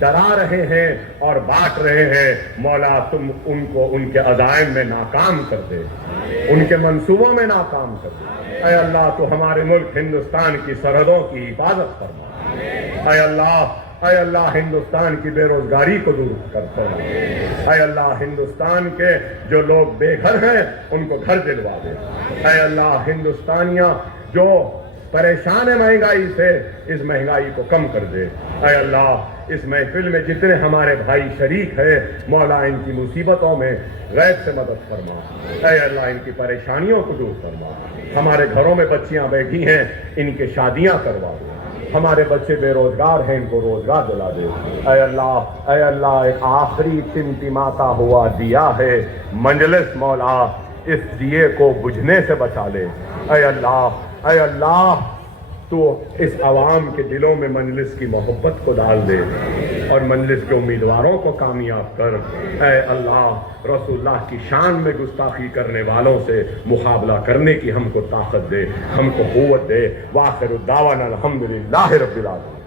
डरा रहे हैं और बांट रहे हैं, मौला तुम उनको उनके अज़ाइम में नाकाम कर दे, उनके मंसूबों में नाकाम कर दे। ऐ अल्लाह, तो हमारे मुल्क हिंदुस्तान की सरहदों की हिफाजत फरमा। ऐ अल्लाह, ऐ अल्लाह, हिंदुस्तान की बेरोजगारी को दूर कर फरमा। ऐ अल्लाह, हिंदुस्तान के जो लोग बेघर हैं उनको घर दिलवा दे। ऐ अल्लाह, हिंदुस्तानियां जो परेशान है महंगाई से, इस महंगाई को कम कर दे। ऐ अल्लाह, इस महफिल में जितने हमारे भाई शरीक हैं, मौला इनकी मुसीबतों में गैब से मदद फरमा। ऐ अल्लाह, इनकी परेशानियों को दूर फरमा। हमारे घरों में बच्चियां बैठी हैं, इनके शादियां करवा दो। हमारे बच्चे बेरोजगार हैं, इनको रोजगार दिला दे। ऐ अल्लाह, ऐ अल्लाह, एक आखिरी टिमटिमाता हुआ दिया है मंजलिस, मौला इस दिए को बुझने से बचा ले। ऐ अल्लाह, ऐ अल्लाह, तो इस आवाम के दिलों में मंजलिस की मोहब्बत को डाल दे और मंजलिस के उम्मीदवारों को कामयाब कर। ऐ अल्लाह, रसूलुल्लाह की शान में गुस्ताखी करने वालों से मुकाबला करने की हमको ताकत दे, हमको क़ुव्वत दे। वाखिर दावाना अल्हम्दुलिल्लाहि रब्बिल आलमीन।